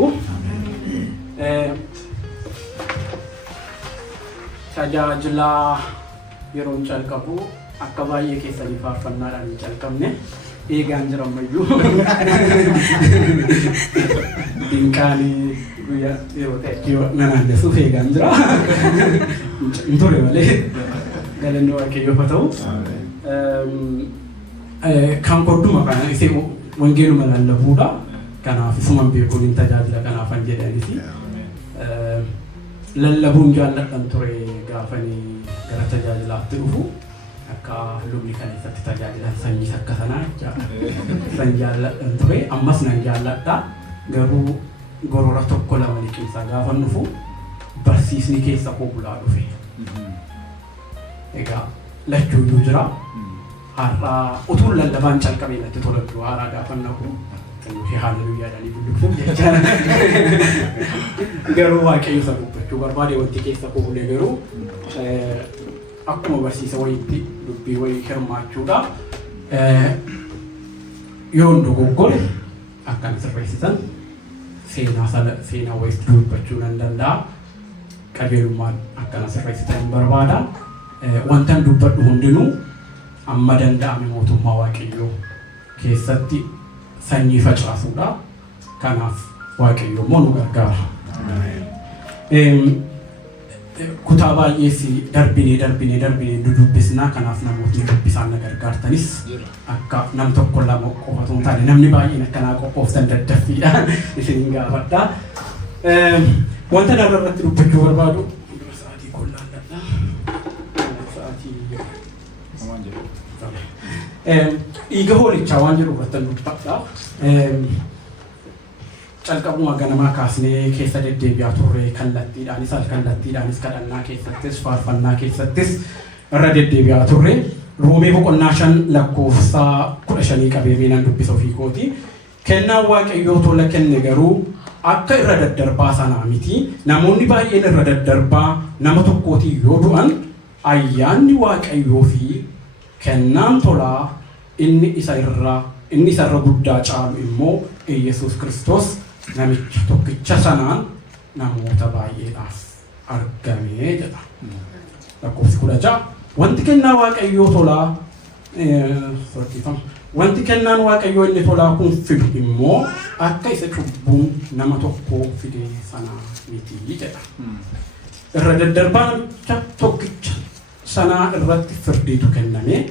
ta'u. Tajaajila yeroon calqabu akka baay'ee keessanii faarfannaadhaan hin calqabne eegaan jiran mayyuu dinqaanii guyyaa yeroo ta'e nanaannesuuf eegaan jira hin ture malee galanni waaqayyoof haa ta'u. Kan kodduma kana isee wangeeluma lallabuudha. Kanaaf isuman beekuun hin tajaajila kanaafan jedhanisi. Lallabuun jaalladhan ture gaafanii gara tajaajilaatti dhufu akka lubni kan isatti tajaajilan sanyii akka sanaa san jaalladhan ture ammas nan jaalladha garuu gorora tokko lama liqimsaa gaafan dhufu barsiisni keessa koo bulaa dhufe. Egaa lachuuyyuu jira har'aa utuun lallabaan calqabee natti tolattu haaraa gaafan naqu hallelujaa jedhanii bulluqsuuf jecha garuu waaqayyo isa dubbachuu barbaade wanti keessa koo bulee garuu akkuma barsiisa wayiitti dubbii wayii hirmaachuudha. Yoon dogoggore akkan sirreessitan seenaa wayiitti dubbachuu nan danda'a. Qajeelummaan akkana sirreessitan barbaada. Wantan dubbadhu hundinuu amma danda'ame mootummaa waaqayyoo keessatti sanyii facaasuudha. Kanaaf waaqayyo immoo nu gargaara. Kutaa baay'ees darbinee dudubbisnaa. Kanaaf namootni dubbisaan na gargaartanis akka nam tokko lama qofatu hin taane namni baay'een akkanaa qophooftan daddaffiidhaan isin gaafadha. Wanta darba irratti dubbachuu barbaadu sa'aatii kollaalladha. Dhiiga hoolichaa waan jedhu irratti dubbadha. Calqabuma ganamaa kaasnee keessa deddeebi'aa turre kallattiidhaanis alkallattiidhaanis kadhannaa keessattis faarfannaa keessattis irra deddeebi'aa turre. Roomee boqonnaa 5 lakkoofsa 15 qabee nan dubbisa ofii kooti. Kennaan waaqayyoo tola kenne garuu akka irra daddarbaa sanaa miti. Namoonni baay'een irra daddarbaa nama tokkootiin yoo du'an ayyaanni waaqayyoo fi kennaan tolaa inni isa irra guddaa caalu immoo Yesuus Kiristoos namicha tokkicha sanaan namoota baay'eedhaaf argamee jedha. Lakkoofsi 16 wanti kennaa waaqayyoo tolaa wanti kennaan waaqayyoo inni tolaa kun fidu immoo akka isa cubbuun nama tokkoo fide sanaa miti jedha. Irra daddarbaa namicha tokkicha sanaa irratti firdiitu kenname.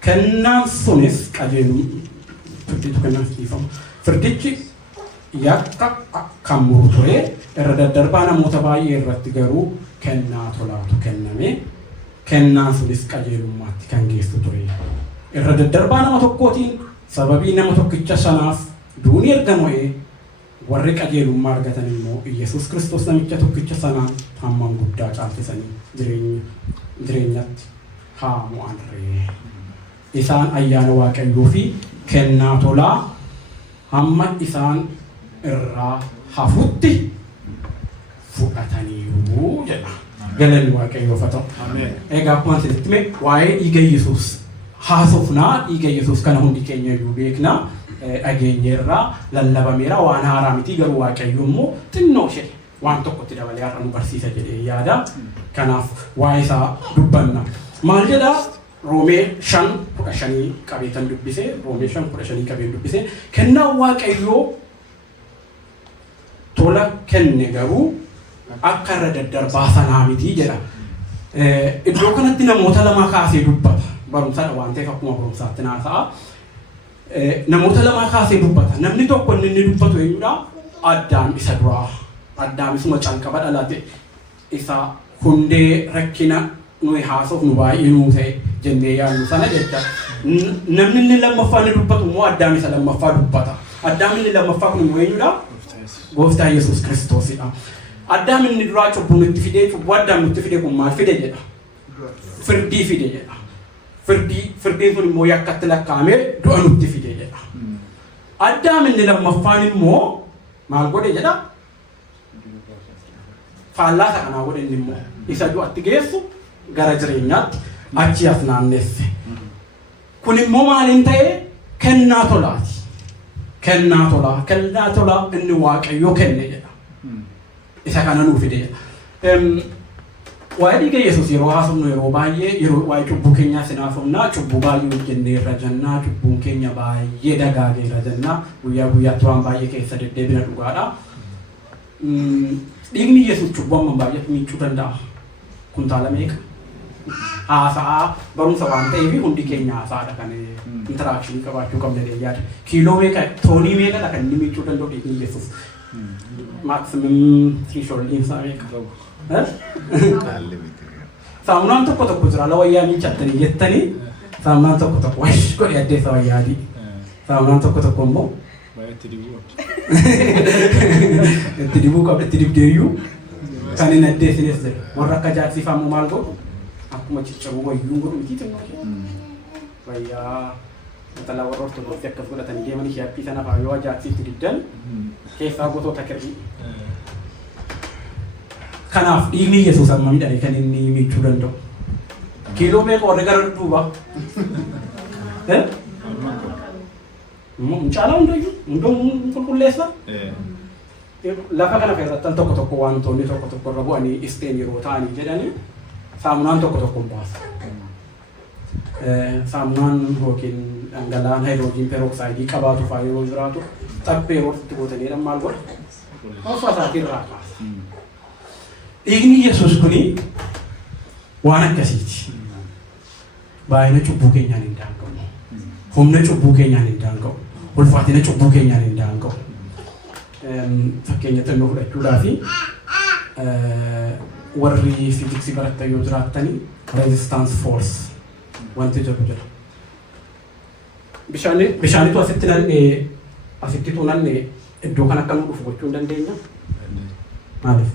Kennaan sunis firdiitu kenname. Firdichi yakka kan muru ture. Irra daddarbaa namoota baay'ee irratti garuu kennaa tolaatu kenname. Kennaan sunis qajeelummaatti kan geessu ture. Irra daddarbaa nama tokkootiin sababii nama tokkicha sanaaf duuni erga mo'ee warri qajeelummaa argatan immoo Yesuus Kiristoos namicha tokkicha sanaan hamman guddaa caalchisanii jireenyatti haa mo'anree. Isaan ayyaana waaqayyoo fi kennaa tolaa hamma isaan irraa hafutti fudhataniiru jedha. Galanni waaqayyoof haa ta'u. Egaa akkuma asirratti mee waa'ee dhiiga Yesuus haasofnaa. Dhiiga Yesuus kana hundi keenya iyyuu beekna. Dhageenyeerraa lallabameera waan haaraa miti garuu waaqayyo immoo xinnoo ishee waan tokkotti dabalee har'a nu barsiisa jedhee yaada. Kanaaf waa'ee isaa dubbanna. Maal jedhaa? Roomee 5:15 qabeetan dubbise. Roomee 5:15 qabeen dubbise. Kennaan waaqayyoo tola kenne garuu akka irra daddarbaa sanaa miti jedha. Iddoo kanatti namoota lama kaasee dubbata. Barumsaadha waan ta'eef akkuma barumsaatti naasa'a. Namoota lama kaasee dubbata. Namni tokko inni dubbatu eenyudha? Addaam isa duraa. Addaam isuma calqaba dhalate isa hundee rakkina nuyi haasofnu nu baay'ee nuu ta'e jennee yaadnu sana jecha. Namni inni lammaffaa inni dubbatu immoo Addaam isa lammaffaa dubbata. Addaam inni lammaffaa kun immoo eenyudha? Gooftaa Yesuus Kiristoosidha. Addaam inni duraa cubbuu nutti fidee cubbuu Addaam nutti fide kun maal fide jedha? Firdii fide jedha. Firdiin kun immoo yakkatti lakkaa'amee du'a nutti fide jedha. Addaam inni lammaffaan immoo maal godhe jedha? Faallaa kanaa godhe inni immoo isa du'atti geessu gara jireenyaatti achi as naannesse. Kun immoo maaliin ta'e? Kennaa tolaati. kennaa tolaa inni waaqayyoo kenne jedha. Isa kana nuuf fide jedha. Waa'ee dhiiga Yesuus yeroo haasofnu yeroo baay'ee yeroo waa'ee cubbuu keenyaa sinaafumnaa cubbuu baay'ee hojjennee irra jennaa cubbuun keenya baay'ee dagaagee irra jennaa guyyaa guyyaatti waan baay'ee keessa deddeebina dhugaadha. Dhiigni Yesuus cubbuu amma baay'ee miicuu danda'a. Kuntaala meeqa? Haasaa barumsa waan ta'eef hundi keenya haasaadha kan interakshinii qabaachuu qabna yaada. Kiiloo meeqa toonii meeqadha kan inni miicuu danda'u dhiigni Yesuus. Maximum threshold isaa meeqa? Saamunaan tokko jira ala wayyaa miicattanii jettanii saamunaan tokko wash godhe addeessa wayyaadii. Saamunaan tokko immoo itti dibuu qaba itti dibdeeyyuu kan hin addeessines jira. Warra akka jaarsifamuu maal godhu akkuma ciccabuu wayyuu godhu miti xinnoo wayyaa matalaa warra ortodoksii akka fudhatanii deeman ishee appii sana fa'aa yoo ajaa'ibsiitti diddan keessaa gosoota kirrii. Kanaaf dhiigni Yesuus amma midhaan kan inni miicuu danda'u. Kiiloo meeqa warra gara duuba? Caalaa hundayyuu qulqulleessa. Lafa kana irratti tokko wantoonni tokko irra bu'anii isteen yeroo ta'anii jedhanii saamunaan tokko hin baasa. Saamunaan yookiin dhangala'aan haayidroojin peroksaayidii qabaatu fa'aa yeroo jiraatu xabbee yeroo itti gootanii maal godha? Ofii isaatiin raakaasa. Dhiigni Yesuus kuni waan akkasiiti. Baay'ina cubbuu keenyaan hin daanga'u. Humna cubbuu keenyaan hin daanga'u. Ulfaatina cubbuu keenyaan hin daanga'u. Fakkeenya xinnoo fudhachuudhaafi warri fiiziksii barattan yoo jiraattanii resistance force wanti jedhu jira. Bishaanitu asitti nannee asitti tuunannee iddoo kan akka nu dhufu gochuu hin dandeenya. Maaliif?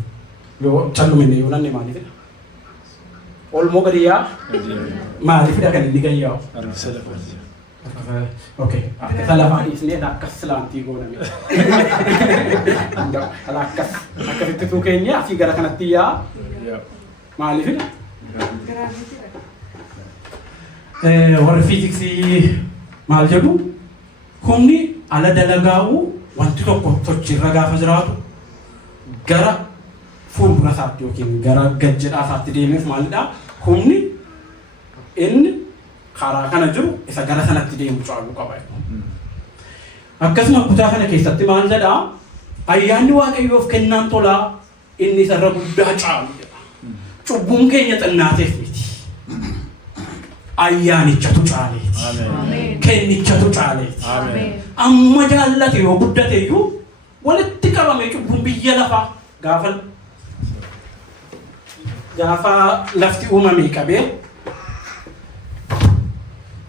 Yoo callumenne yoo nanne maalifidha? Olmoo gadi yaa? Maalifidha kan inni gadi yaa'u? Harkisa lafaati. Okay. Harkisa lafaa dhiisnee akkas silaantii gooname. Akkasitti tuu keenya asii gara kanatti yaa? Maalifidha? Warri fiiziksii maal jedhu? Humni ala dalagaa'u wanti tokko sochiirra gaafa jiraatu gara fuuldura isaatti yookiin gara gajjedhaa isaatti deemuuf maalidha? Humni inni karaa kana jiru isa gara sanatti deemu caaluu qaba. Akkasuma kutaa kana keessatti maal jedhaa? Ayyaanni Waaqayyoof kennaan tolaa inni isarra guddaa caalu jedha. Cubbuun keenya xinnaateef miti. Ayyaanichatu caaleeti. Kennichatu caaleeti. Amma jaallate yoo guddate iyyuu walitti qabame cubbuun biyya lafaa gaafa lafti uumamee qabee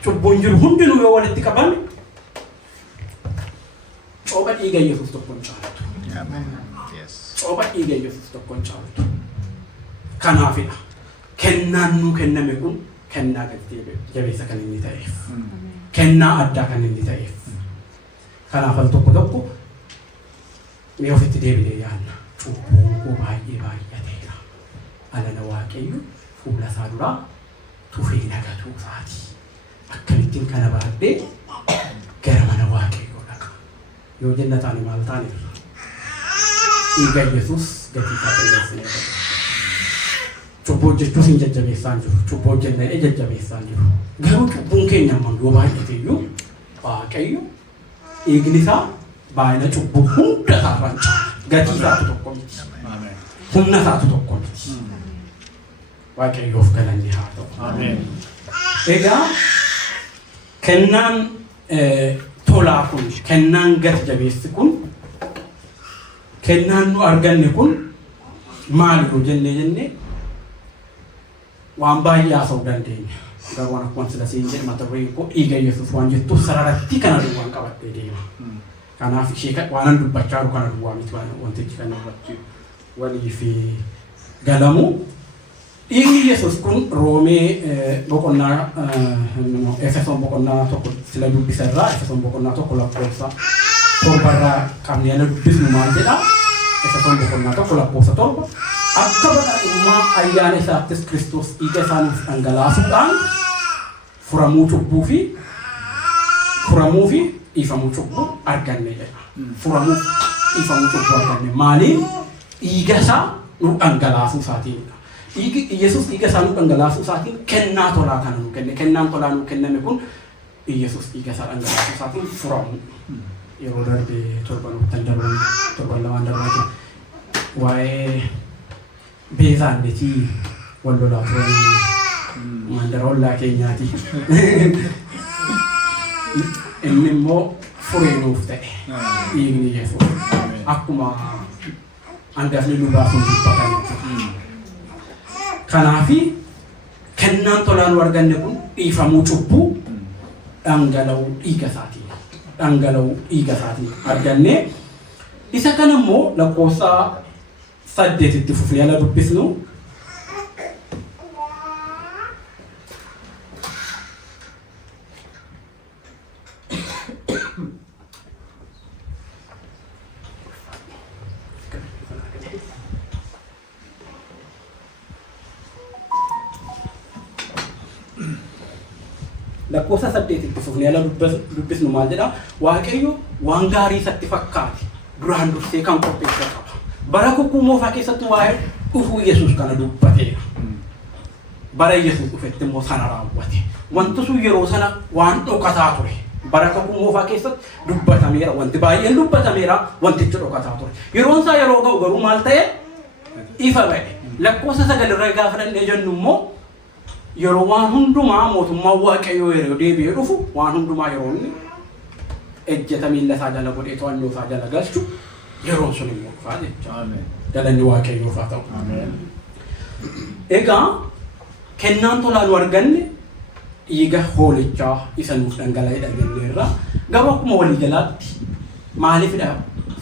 cubbuun jiru hundinuu yoo walitti qabame cooba dhiiga Yesuus tokkoon caalatu. Cooba dhiiga Yesuus tokkoon caalatu. Kanaafidha kennaan nuu kenname kun kennaa jabeessa kan inni ta'eef. Kennaa addaa kan inni ta'eef. Kanaaf al tokko mee ofitti deebinee yaadna. Cubbuun baay'ee baay'ateera. Alala Waaqayyo fuula isaa duraa tufee nagatuu isaati. Akkamittiin kana baadhee gara mana Waaqayyoo dhaqa. Yoo jannataani maal taaneerra? Dhiiga Yesuus gatii isaa qilleensine godha. Cubbuu hojjechuus hin jajjabeessaan jiru. Cubbuu hojjennee jajjabeessaan jiru. Garuu cubbuun keenya ammoo yoo baay'ateeyyuu Waaqayyo dhiigni isaa baay'ina cubbuu hunda isaarraan caala. Gatii isaatu tokko miti. Humna isaatu tokko miti. Waaqayyoof galanni haa ta'u. Egaa kennaan tolaa kun, kennaan gar-jabeessi kun, kennaan nu arganne kun maal yoo jennee waan baay'ee haasa'uu dandeenya. Garuu waan akkuma sila siin jedhe mata dureen koo dhiiga Yesuus waan jettuuf sararatti kana duwwaan qabadhee deema. Kanaaf ishee waan dubbachaa jiru kana duwwaa miti wantichi kan irratti waliif galamu. Dhiigni Yesuus kun Roomee boqonnaa Efesoon boqonnaa tokko sila dubbisa irraa Efesoon boqonnaa tokko lakkoofsa torbarraa qabnee ala dubbisnu maal jedhaa? Efesoon boqonnaa tokko lakkoofsa torba akka badhaadhummaa ayyaana isaattis Kiristoos dhiiga isaaniif dhangalaasuudhaan furamuu cubbuu fi furamuu fi dhiifamuu cubbuu arganne jedha. Furamuu dhiifamuu cubbuu arganne maaliif dhiiga isaa nu dhangalaasuu isaatiinidha. Yesuus dhiiga isaa nu dhangalaasuu isaatiin kennaa tolaa kana nu kenne. Kennaan tolaa nu kenname kun Yesuus dhiiga isaa dhangalaasuu isaatiin furamuu. Yeroo darbe torban lamaan darbaatiin waa'ee beezaannetii wal lolaa turanii mandara ollaa keenyaati. Inni immoo furee nuuf ta'e dhiigni Yesuus akkuma hangafni lubaa sun dubbatan. Kanaafi kennaan tolaa nu arganne kun dhiifamuu cubbuu dhangala'uu dhiiga isaatiin arganne. Isa kana immoo lakkoofsa 8 fufnee ala dubbisnu. Lakkoofsa 8 fufnee ala dubbisnu maal jedha? Waaqayyo waan gaarii isatti fakkaate duraan dursee kan qopheesse qaba. Bara kukkumoofaa keessatti waa'ee dhufuu Yesuus kana dubbateera. Bara Yesuus dhufetti immoo sana raawwate. Wanti sun yeroo sana waan dhokataa ture. Bara kukkumoofaa keessatti dubbatameera. Wanti baay'een dubbatameera. Wantichi dhokataa ture. Yeroon isaa yeroo ga'u garuu maal ta'e? Ifa ba'e. Lakkoofsa 9 irra gaafa dhannee jennu immoo yeroo waan hundumaa mootummaan Waaqayyoo yeroo deebi'ee dhufu waan hundumaa yeroo inni ejjeta miilla isaa jala godhee to'annoo isaa jala galchu yeroon sun immoo dhufaa jecha. Galanni Waaqayyoof haa ta'u. Egaa kennaan tolaa nu arganne dhiiga hoolichaa isa nuuf dhangala'ee jenneerra. Garuu akkuma walii jalaatti maaliifidha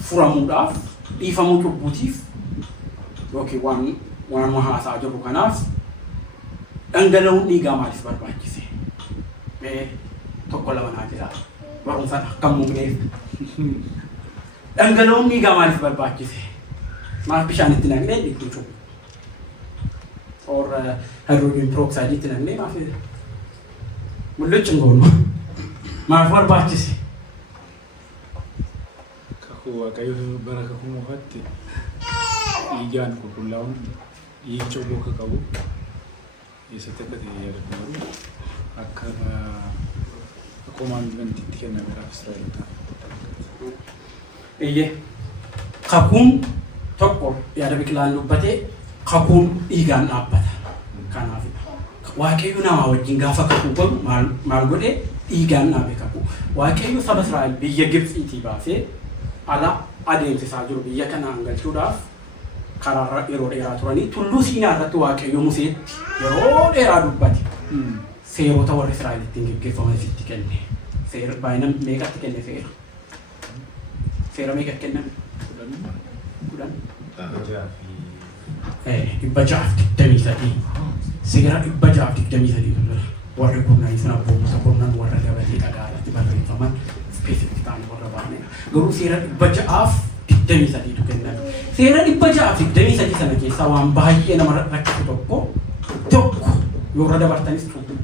furamuudhaaf dhiifamuu cubbuutiif yookiin waan haasaa jiru kanaaf dhangala'uun dhiigaa maaliif barbaachise? Tokko lama naa jira. Barumsa akkam mugneef. Dhangala'uun dhiigaa maaliif barbaachise? Maaf bishaan itti naqnee dhiigni cubu? Or hydrogen peroxide itti naqnee maaf mul'achi hin goonu? Maaf barbaachise? Kakuu Waaqayyoo bara kakuu moofatti dhiigaan qulqullaa'uun dhiigni cubbuu akka qabu eessatti akka ta'e yaadatamu akka komaandimantiitti kennameeraaf Israa'elotaaf. Iyyee kakuun tokko yaada biqilaan dubbatee kakuun dhiigaan dhaabbata. Kanaafidha. Waaqayyo namaa wajjin gaafa kakuu godhu maal godhee dhiigaan dhaabe kakuu. Waaqayyo saba Israa'el biyya Gibxiitii baasee ala adeemsisaa jiru biyya kanaan galchuudhaaf karaa yeroo dheeraa turanii tulluu Siinaa irratti Waaqayyo Museetti yeroo dheeraa dubbate. Seerota warra Israa'el ittiin geggeeffaman itti kenne. Seera baay'inaan meeqatti kenne seera? Seera meeqa kenname? 10. 623. Seera 623 warri kurnan sun abboomsa kurnan warra gabatee dhagaa irratti barreeffaman ispeesifik ta'anii warra baanedha. Garuu seera 623 kenname. Seera 623 sana keessaa waan baay'ee nama rakkisu tokko yoo irra dabartanis tuutu.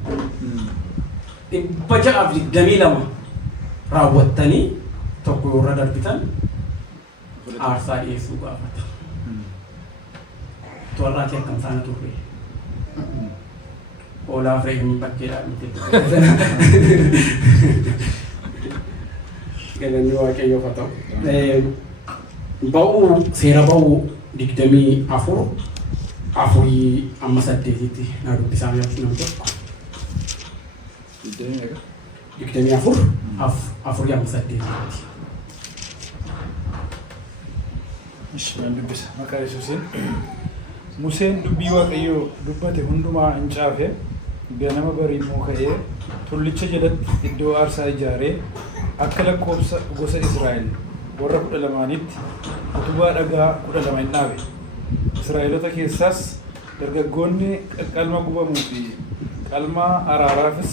622 raawwattanii tokko yoo irra darbitan aarsaa dhiyeessuu gaafata. Tuwarraati akkam saana turre. Olaaf reemin bakkeedhaan miti. Galanni Waaqayyoof haa ta'u. Ba'uu seera ba'uu 24 amma 8tti na dubbisaa nam tokko. 24 amma 8tti. Ishmaan dubbisa maqaa Yesuusiin. Museen dubbii Waaqayyoo dubbate hundumaa hin caafe ganama barii immoo ka'ee tullicha jalatti iddoo aarsaa ijaaree akka lakkoobsa gosa Israa'el warra 12tti utubaa dhagaa 12 hin dhaabe. Israa'elota keessaas dargaggoonni qalma gubamuu fi qalma araaraafis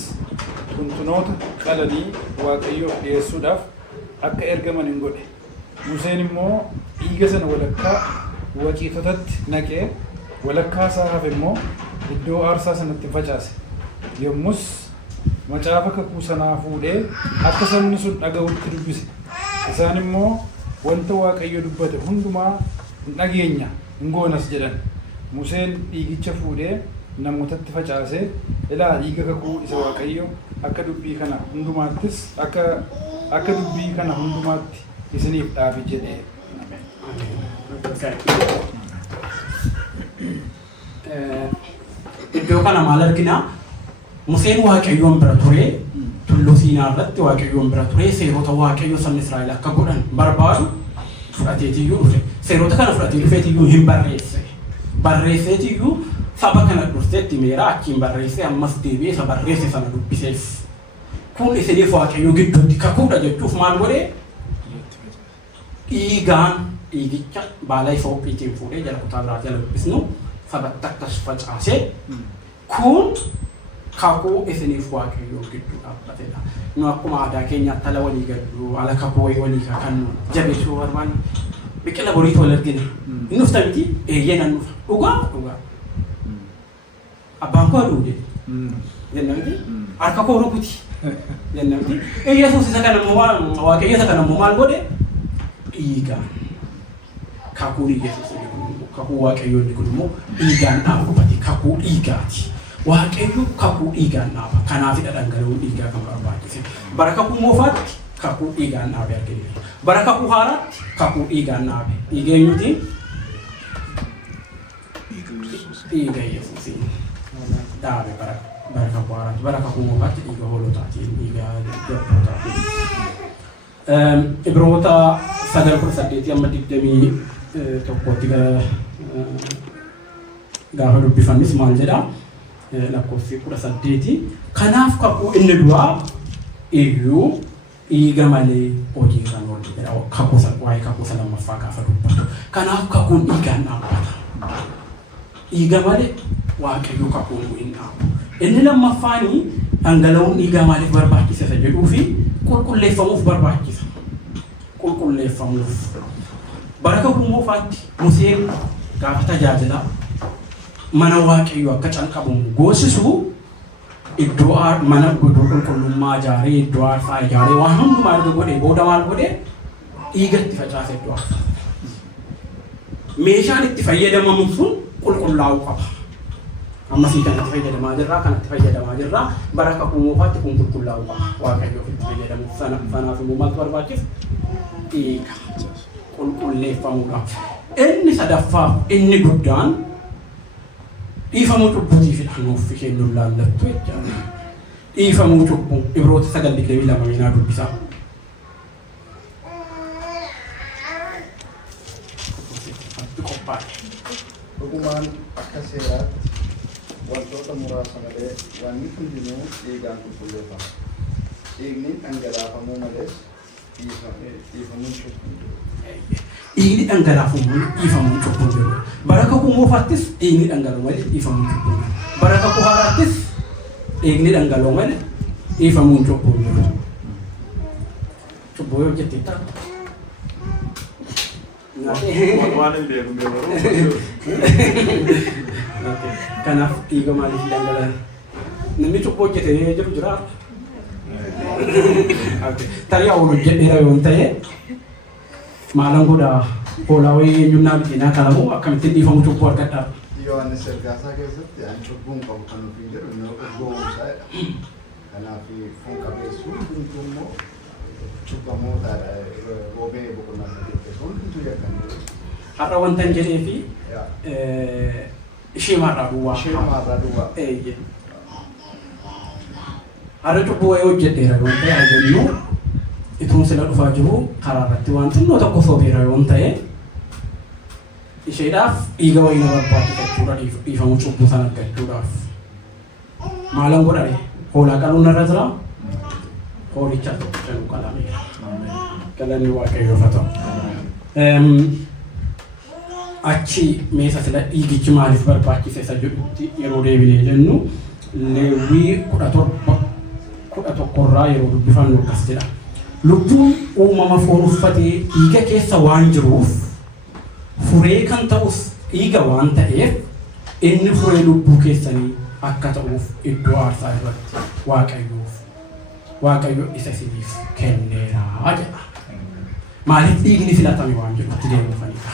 tuntunoota qalanii Waaqayyoof dhiyeessuudhaaf akka ergaman hin godhe. Museen immoo dhiiga sana walakkaa waciitotatti naqee walakkaa isaa hafe immoo iddoo aarsaa sanatti facaase. Yommus macaafa kakuu sanaa fuudhee akka sabni sun dhaga'utti dubbise. Isaan immoo wanta Waaqayyo dubbate hundumaa hin dhageenya hin goonas jedhan. Museen dhiigicha fuudhee namootatti facaasee ilaa dhiiga kakuu isa Waaqayyo akka dubbii kana hundumaattis akka dubbii kana hundumaatti isiniif dhaabe jedhee. Iddoo kana maal argina? Museen Waaqayyoon bira ture, tulluu Siinaa irratti Waaqayyoon bira ture, seerota Waaqayyo sabni Israa'el akka godhan barbaadu fudhateetiyyuu dhufe. Seerota kana fudhatee dhufeetiyyuu hin barreesse. Barreesseetiyyuu saba kana durseetti meera achiin barreessee ammas deebi'ee isa barreesse sana dubbiseef. Kun isiniif Waaqayyo gidduutti kakuudha jechuuf maal godhee? Dhiigicha baala Isoophiitiin fuudhee jala kutaa biraa jala dubbisnu sabatti akkas facaasee kun kakuu isiniif Waaqayyo gidduu dhaabbatedha. Nu akkuma aadaa keenyaatti ala walii gallu, ala kakuu walii kan jabeessuu barbaanne biqila boriitu wal argine. Inni ufta miti eeyyee nan dhufa. Dhugaa. Abbaan koo aduu jedhe. Jenna miti harka koo rukuti. Jenna miti Yesuus isa kana immoo Waaqayyo isa kana immoo maal godhe? Dhiigaan. Kakuu Yesuus kakuu Waaqayyo inni kun immoo dhiigaan dhaabbate kakuu dhiigaati. Waaqayyo kakuu dhiigaan dhaaba. Kanaafidha dhangala'uun dhiigaa kan barbaachise. Bara kakuu moofaatti kakuu dhiigaan dhaabe argina. Bara kakuu haaraatti kakuu dhiigaan dhaabe. Dhiiga eenyutiin? Dhiiga Yesuusiin dhaabe bara kakuu haaraatti. Bara kakuu moofaatti dhiiga hoolotaatiin, dhiiga jabbootaatiin. Ibroota 9:8 amma 21tti gaafa dubbifannis maal jedha? Lakkoofsi 18. Kanaaf kakuu inni duraa iyyuu dhiiga malee hojii kan oolu jedha. Waa'ee kakuu lammaffaa gaafa dubbatu. Kanaaf kakuun dhiigaan dhaabbata. Dhiiga malee Waaqayyo kakuun hin dhaabu. Inni lammaffaanii dhangala'uun dhiigaa maaliif barbaachisa isa jedhuu fi qulqulleeffamuuf barbaachisa. Qulqulleeffamuuf. Bara kakuu moofaatti Museen gaafa tajaajila mana Waaqayyo akka calqabamu goosisu iddoo mana qulqullummaa ijaaree iddoo aarsaa ijaaree waan hundumaa erga godhee booda maal godhee dhiiga itti facaase iddoo aarsaa. Meeshaan itti fayyadamamu sun qulqullaa'uu qaba. Ammasii kanatti fayyadamaa jirra. Bara kakuu moofaatti kun qulqullaa'uu qaba. Waaqayyoof itti fayyadamuuf sanaaf immoo maaltu barbaachisa? Dhiiga qulqulleeffamuudhaaf. Inni sadaffaa inni guddaan dhiifamuu cubbuutiif nuuf kennuun laallattu jechaadha. Dhiifamuu cubbuu Ibroota 9:22 minaa dubbisaa. Dhugumaan akka seeraatti wantoota muraasa malee wanni hundinuu dhiigaan qulqulleeffama. Dhiigni dhangalaafamuu malees dhiifamuun cubbuu jiru. Dhiigni dhangalaafamuun dhiifamuun cubbuu jiru. Bara kakuu moofaattis dhiigni dhangala'u malee dhiifamuun cubbuu jiru. Bara kakuu haaraattis dhiigni dhangala'u malee dhiifamuun cubbuu jiru. Cubbuu yoo jettee ta'a. Waan hin beekamne baruu. Kanaaf dhiiga maaliif dhangala'an? Namni cubbuu hojjetee jiru jira. Tarii awwaal hojjedheera yoo ta'e maalan godhaa hoolaa wayii eenyummaa biqilaa kalamu akkamittiin dhiifamu cubbuu argadhaa. Yohaannis ergaasaa keessatti an cubbuun qabu kan nuuf hin jedhu inni goowwuusaadha. Kanaaf foon qabeessuun hundumtuu immoo cubbamootaadha. Roobee boqonnaa saddeet hundumtuu yakkan. Har'a wanta hin jedhee fi ishee maarraa duwwaa. Har'a cubbuu wayii hojjedheera yoo ta'e jennu ituun sila dhufaa jiru karaa irratti waan xinnoo tokko soobeera yoo ta'e isheedhaaf dhiiga wayii na barbaachisa jechuudha dhiifamuu cubbuu sana argachuudhaaf. Maalan godhame hoolaa qaluun irra jira hoolicha tokko qalameera. Galanni Waaqayyoof haa ta'u. Achi meesa sila dhiigichi maaliif barbaachisa isa jedhutti yeroo deebinee jennu Leewwii 11 yeroo dubbifannu akkas jedha. Lubbuun uumama foon uffatee dhiiga keessa waan jiruuf furee kan ta'us dhiiga waan ta'eef inni furee lubbuu keessanii akka ta'uuf iddoo aarsaa irratti Waaqayyoof waaqayyo isa isiniif kenneeraa jedha. Maaliif dhiigni filatame waan jedhutti deemuufanidha.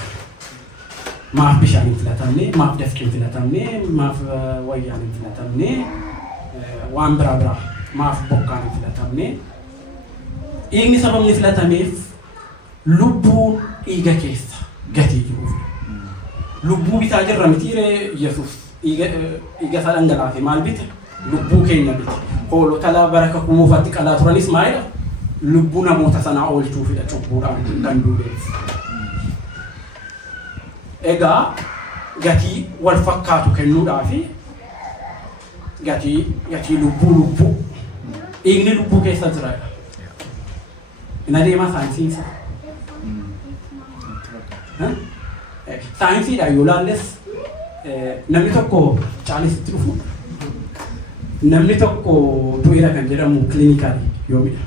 Maaf bishaan hin filatamne, maaf dafqi hin filatamne, maaf wayyaan hin filatamne, waan biraa maaf bokkaan hin filatamne. Dhiigni sababni filatameef lubbuun dhiiga keessa gatii jiruuf. Lubbuu bitaa jirra mitiiree Yesuus dhiiga isaa dhangalaase maal bite? Lubbuu keenya bite. Hoolota bara kakumuufatti qalaa turanis maalidha? Lubbuu namoota sanaa oolchuufidha cubbuudhaan kan duubeef. Egaa gatii wal fakkaatu kennuudhaafi gatii lubbuu dhiigni lubbuu keessa jiraadha. Ina deemaa saayinsiinsa. Saayinsiidha yoo laalles namni tokko caalisitti dhufu namni tokko du'eera kan jedhamu kiliinikaali yoomidha.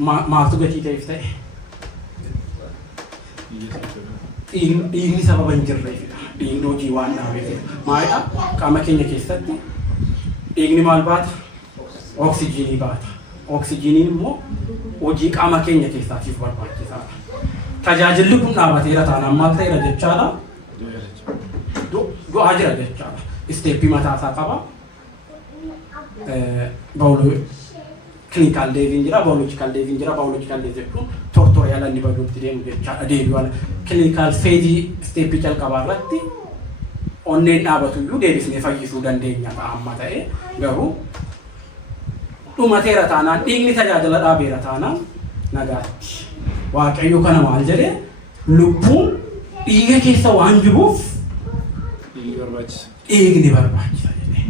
Maaltu gatii ta'eef ta'e? Dhiigni sababa hin jirreefidha. Dhiigni hojii waan dhaabeefidha. Maalidha? Qaama keenya keessatti dhiigni maal baata? Oksijiinii baata. Oksijiiniin immoo hojii qaama keenya keessaatiif barbaachisaadha. Tajaajilli kun dhaabateera taanaan maal ta'eera jechaadha? Du'aa jira jechaadha. Isteeppii mataasaa qaba. Clinical level jira, biological level jira, biological level kun tortorial inni baduutti deemu jechaadha. Deebi'uun clinical phase step jalqabaarratti onneen dhaabatuyyuu deebisnee fayyisuu dandeenya amma ta'e garuu dhumateera taanaan dhiigni tajaajila dhaabeera taanaan nagaatti. Waaqayyo kana maal jedhee lubbuun dhiiga keessa waan jiruuf dhiigni barbaachisa jedhee.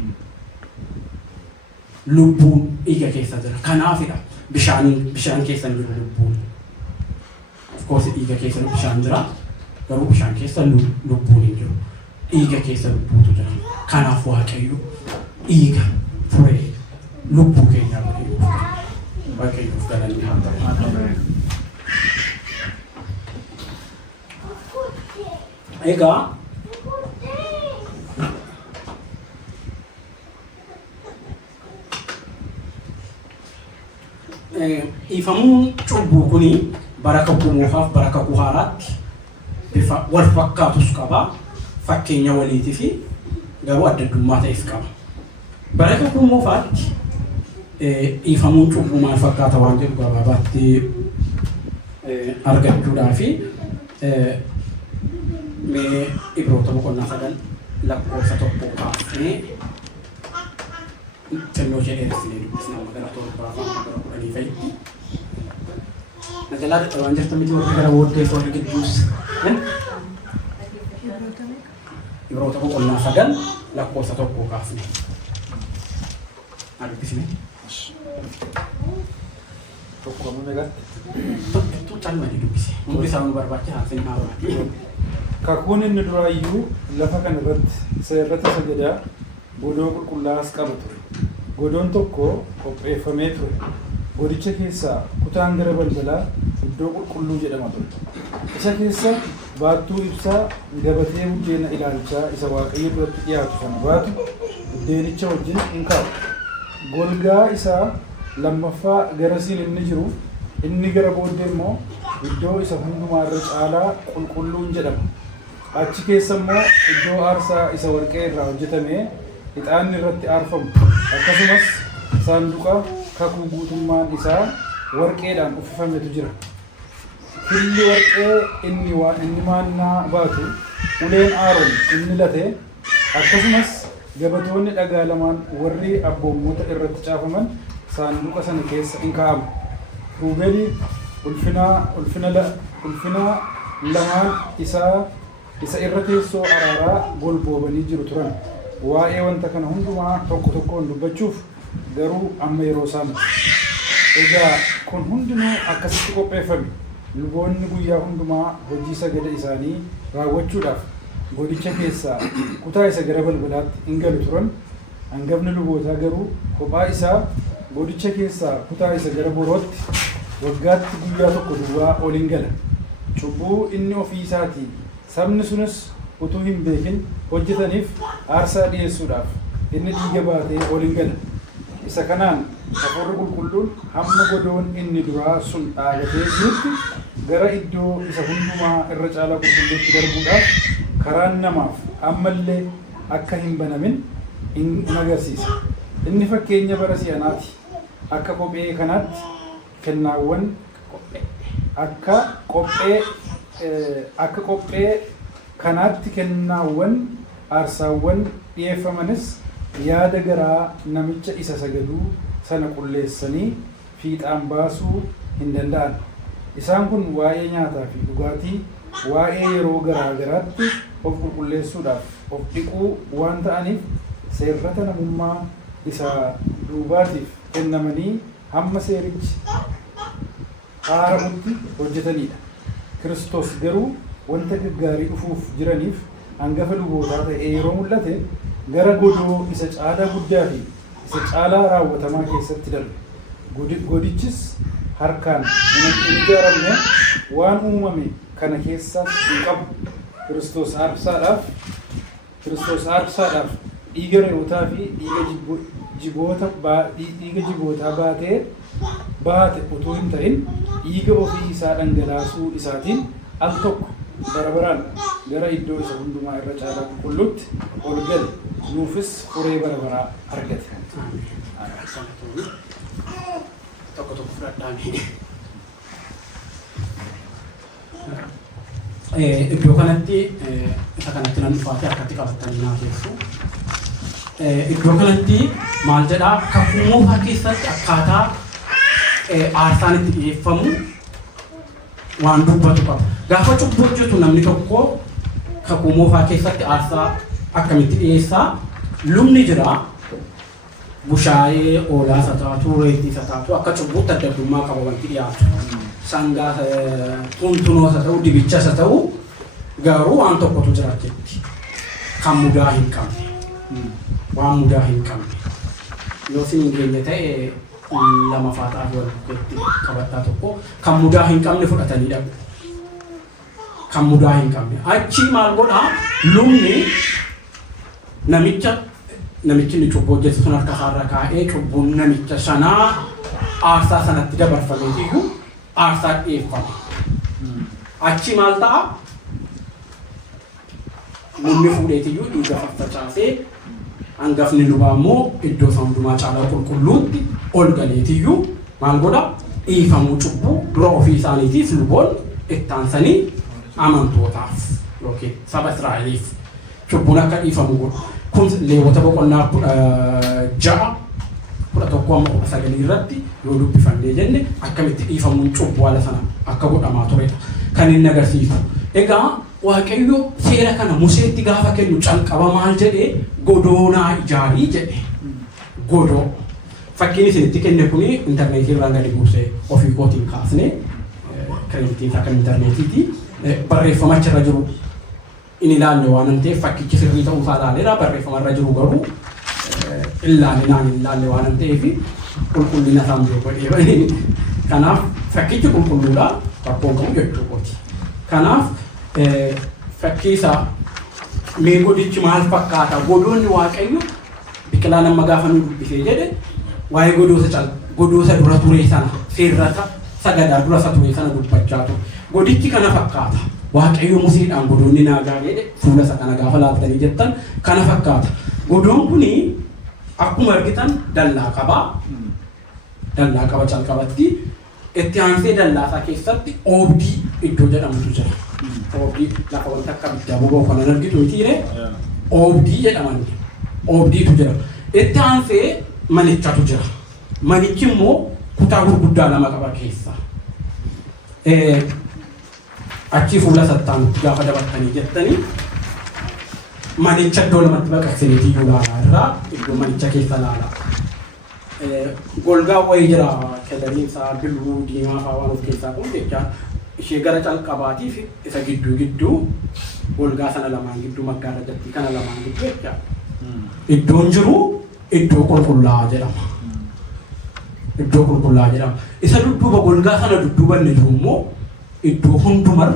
Lubbuun dhiiga keessa jira. Kanaafidha bishaan keessa jiru lubbuun. Of course dhiiga keessa bishaan jira. Garuu bishaan keessa lubbuun hin jiru. Dhiiga keessa lubbuutu jira. Kanaaf waaqayyo dhiiga furee lubbuu keenyaa godhee waaqayyoof galanni haa ta'u. Egaa ifamuun cubbuu kuni bara kakumuufaaf bara kakuu haaraatti bifa wal fakkaatus qaba. Fakkeenya waliitii fi garuu adda addummaa ta'es qaba. Bara kakumuufaatti ifamuun cubbuu maal fakkaata waan jedhu gabaabaatti argachuudhaafi mee Ibroota boqonnaa 9 lakkoofsa 1 kaafnee xinnoo ishee dheeressinee dubbisna magaalaa torbaa afaan magaalaa kudhanii fa'itti. Magaalaa waan jirtu miti warri gara booddees warri gidduus. Ibroota boqonnaa 9 lakkoofsa 1 kaafnee. Dubbisne. Tokko amma meeqatti? Tokko caalmatti dubbise. Hundi isaa nu barbaachisaa sin haala. Kakuun inni duraayyuu lafa kana irratti isa irratti sagadaa godoo qulqullaa'aas qaba ture. Godoon tokko qopheeffamee ture. Godicha keessaa kutaan gara balbalaa iddoo qulqulluu jedhama ture. Isa keessa baattuu ibsaa gabatee buddeena ilaalchaa isa waaqayyo duratti dhiyaatu sana baatu buddeenicha wajjin hin kaa'u. Golgaa isaa lammaffaa garasiin inni jiru inni gara booddee immoo iddoo isa hundumaarra caalaa qulqulluun jedhama. Achi keessa immoo iddoo aarsaa isa warqee irraa hojjetamee ixaanni irratti aarfamu akkasumas saanduqa kakuu guutummaan isaa warqeedhaan uffifametu jira. Killi warqee inni maannaa baatu uleen Aaroon inni late akkasumas gabatoonni dhagaa lamaan warri abboommota irratti caafaman saanduqa sana keessa in kaa'amu. Ruubeelii ulfina lamaan isa irra teessoo araaraa golboobanii jiru turan. Waa'ee wanta kana hundumaa tokko tokkoon dubbachuuf garuu amma yeroo isaa miti. Egaa kun hundinuu akkasitti qopheeffame. Luboonni guyyaa hundumaa hojii sagada isaanii raawwachuudhaaf godicha keessaa kutaa isa gara balbalaatti in galu turan. Hangafni lubootaa garuu kophaa isaa godicha keessaa kutaa isa gara borootti waggaatti guyyaa tokko duwwaa ol in gala. cubbuu inni ofii isaatii sabni sunis utuu hin beekin hojjetaniif aarsaa dhiyeessuudhaaf inni dhiiga baatee ol hin gala. Isa kanaan hafuurri qulqulluun hamma godoon inni duraa sun dhaabatee jirutti gara iddoo isa hundumaa irra caalaa qulqulluutti darbuudhaaf karaan namaaf ammallee akka hin banamin in agarsiisa. Inni fakkeenya bara si'anaati. Akka kophee kanaatti kennaawwan akka qophee kanaatti kennaawwan aarsaawwan dhiyeeffamanis yaada garaa namicha isa sagaduu sana qulleessanii fiixaan baasuu hin danda'an. Isaan kun waa'ee nyaataa fi dhugaatii, waa'ee yeroo garaa garaatti of qulqulleessuudhaaf of dhiquu waan ta'aniif seerrata namummaa isa duubaatiif kennamanii hamma seerichi haaramutti hojjetanidha. Kiristoos garuu wanta gaggaarii dhufuuf jiraniif hangafa lubootaa ta'ee yeroo mul'ate gara godoo isa caalaa guddaa fi isa caalaa raawwatamaa keessatti darbe. Godichis harkaan hin ijaaramne waan uumame kana keessaas hin qabu. Kiristoos aarsaadhaaf dhiiga re'ootaa fi dhiiga jibootaa baate utuu hin ta'in dhiiga ofii isaa dhangalaasuu isaatiin al tokko bara baraan gara iddoo isa hundumaa irra caalaa qulqulluutti ol gale nuufis furee bara baraa argate. Tokko fudhadhaan iddoo kanatti isa kanatti nan dhufaatee akkatti qabatanii naa keessu. Iddoo kanatti maal jedhaa kakuu moofaa keessatti akkaataa aarsaan itti dhiyeeffamu waan dubbatu qaba. Gaafa cubbuu hojjetu namni tokko kakuu moofaa keessatti aarsaa akkamitti dhiyeessaa? Lubni jira. Bushaayee hoolaa isa taatu, reettii isa taatu akka cubbuutti adda addummaa qaba wanti dhiyaatu. Sangaa tuntunoo isa ta'u, dibicha isa ta'u garuu waan tokkotu jira jetti. Kan mudaa hin qabne. Waan mudaa hin qabne. Yoo si hin geenye ta'e lama faaxaa walitti qabataa tokko kan mudaa hin qabne fudhatanii dhabu. Kan mudaa hin qabne. Achi maal godhaa? Lubni namichi inni cubbuu hojjetu sun harka isaarra kaa'ee cubbuun namicha sanaa aarsaa sanatti dabarfameetiyyuu aarsaa dhiyeeffame. Achi maal ta'a? Lubni fuudheetiyyuu dhiiga faffacaasee hangafni lubaa immoo iddoo isa hundumaa caalaa qulqulluutti ol galeetiyyuu maal godha? Dhiifamuu cubbuu dura ofii isaaniitiif luboonni itti aansanii amantootaaf yookiin saba Israa'eliif cubbuun akka dhiifamu godhu. Kun Leewwota boqonnaa 6:11 irratti yoo dubbifannee jenne akkamitti dhiifamuun cubbuu haala sana akka godhamaa turedha kan inni agarsiisu. Egaa Waaqayyo seera kana Museetti gaafa kennu calqaba maal jedhee godoonaa ijaarii jedhe. Godoo. Fakkiin isinitti kenne kuni intarneetii irraan gadi buusee ofii kootiin kaasnee kireditiin akka intarneetiiti barreeffama achirra jiru. Inni ilaalle waan ta'eef fakkichi sirrii ta'uu isaa ilaaleera barreeffama irra jiru garuu ilaalle waan ta'eef qulqullina isaa godhee kanaaf fakkichi qulqulluudha rakkoon qabu jechuu kooti. Kanaaf fakkii isaa mee godichi maal fakkaata? Godoonni Waaqayyo biqilaa nama gaafa nu dubbisee jedhe waa'ee godoosa dura ture sana seerrata sagadaa dura isa ture sana dubbachaa ture. Godichi kana fakkaata. Waaqayyo Museedhaan godoonni naagaa jedhe fuula isa kana gaafa laattanii jettan kana fakkaata. Godoon kuni akkuma argitan dallaa qaba calqabatti itti aansee dallaa isaa keessatti oobdii iddoo jedhamutu jira. Oobdii lafa wanta akka biddaa boba'u kanan argitu mitiire oobdii jedhaman oobdiitu jira. Itti aansee manichatu jira. Manichi immoo kutaa gurguddaa lama qaba keessa. Achi fuula sattaanutti gaafa dabartanii jettanii manicha iddoo lamatti baqaqsaniitii iyyuu laalaa irraa iddoo manicha keessa laalaa. Golgaa wayii jira kallanii isaa billuu diimaa fa'aa waan of keessaa qabu jecha ishee gara calqabaatiif isa gidduu golgaa sana lamaan gidduu maggaarrajatti kana lamaan gidduu jecha iddoon jiru iddoo qulqullaa'aa jedhama. Iddoo qulqullaa'aa jedhama. Isa dudduuba golgaa sana dudduuba inni jiru immoo iddoo hunduma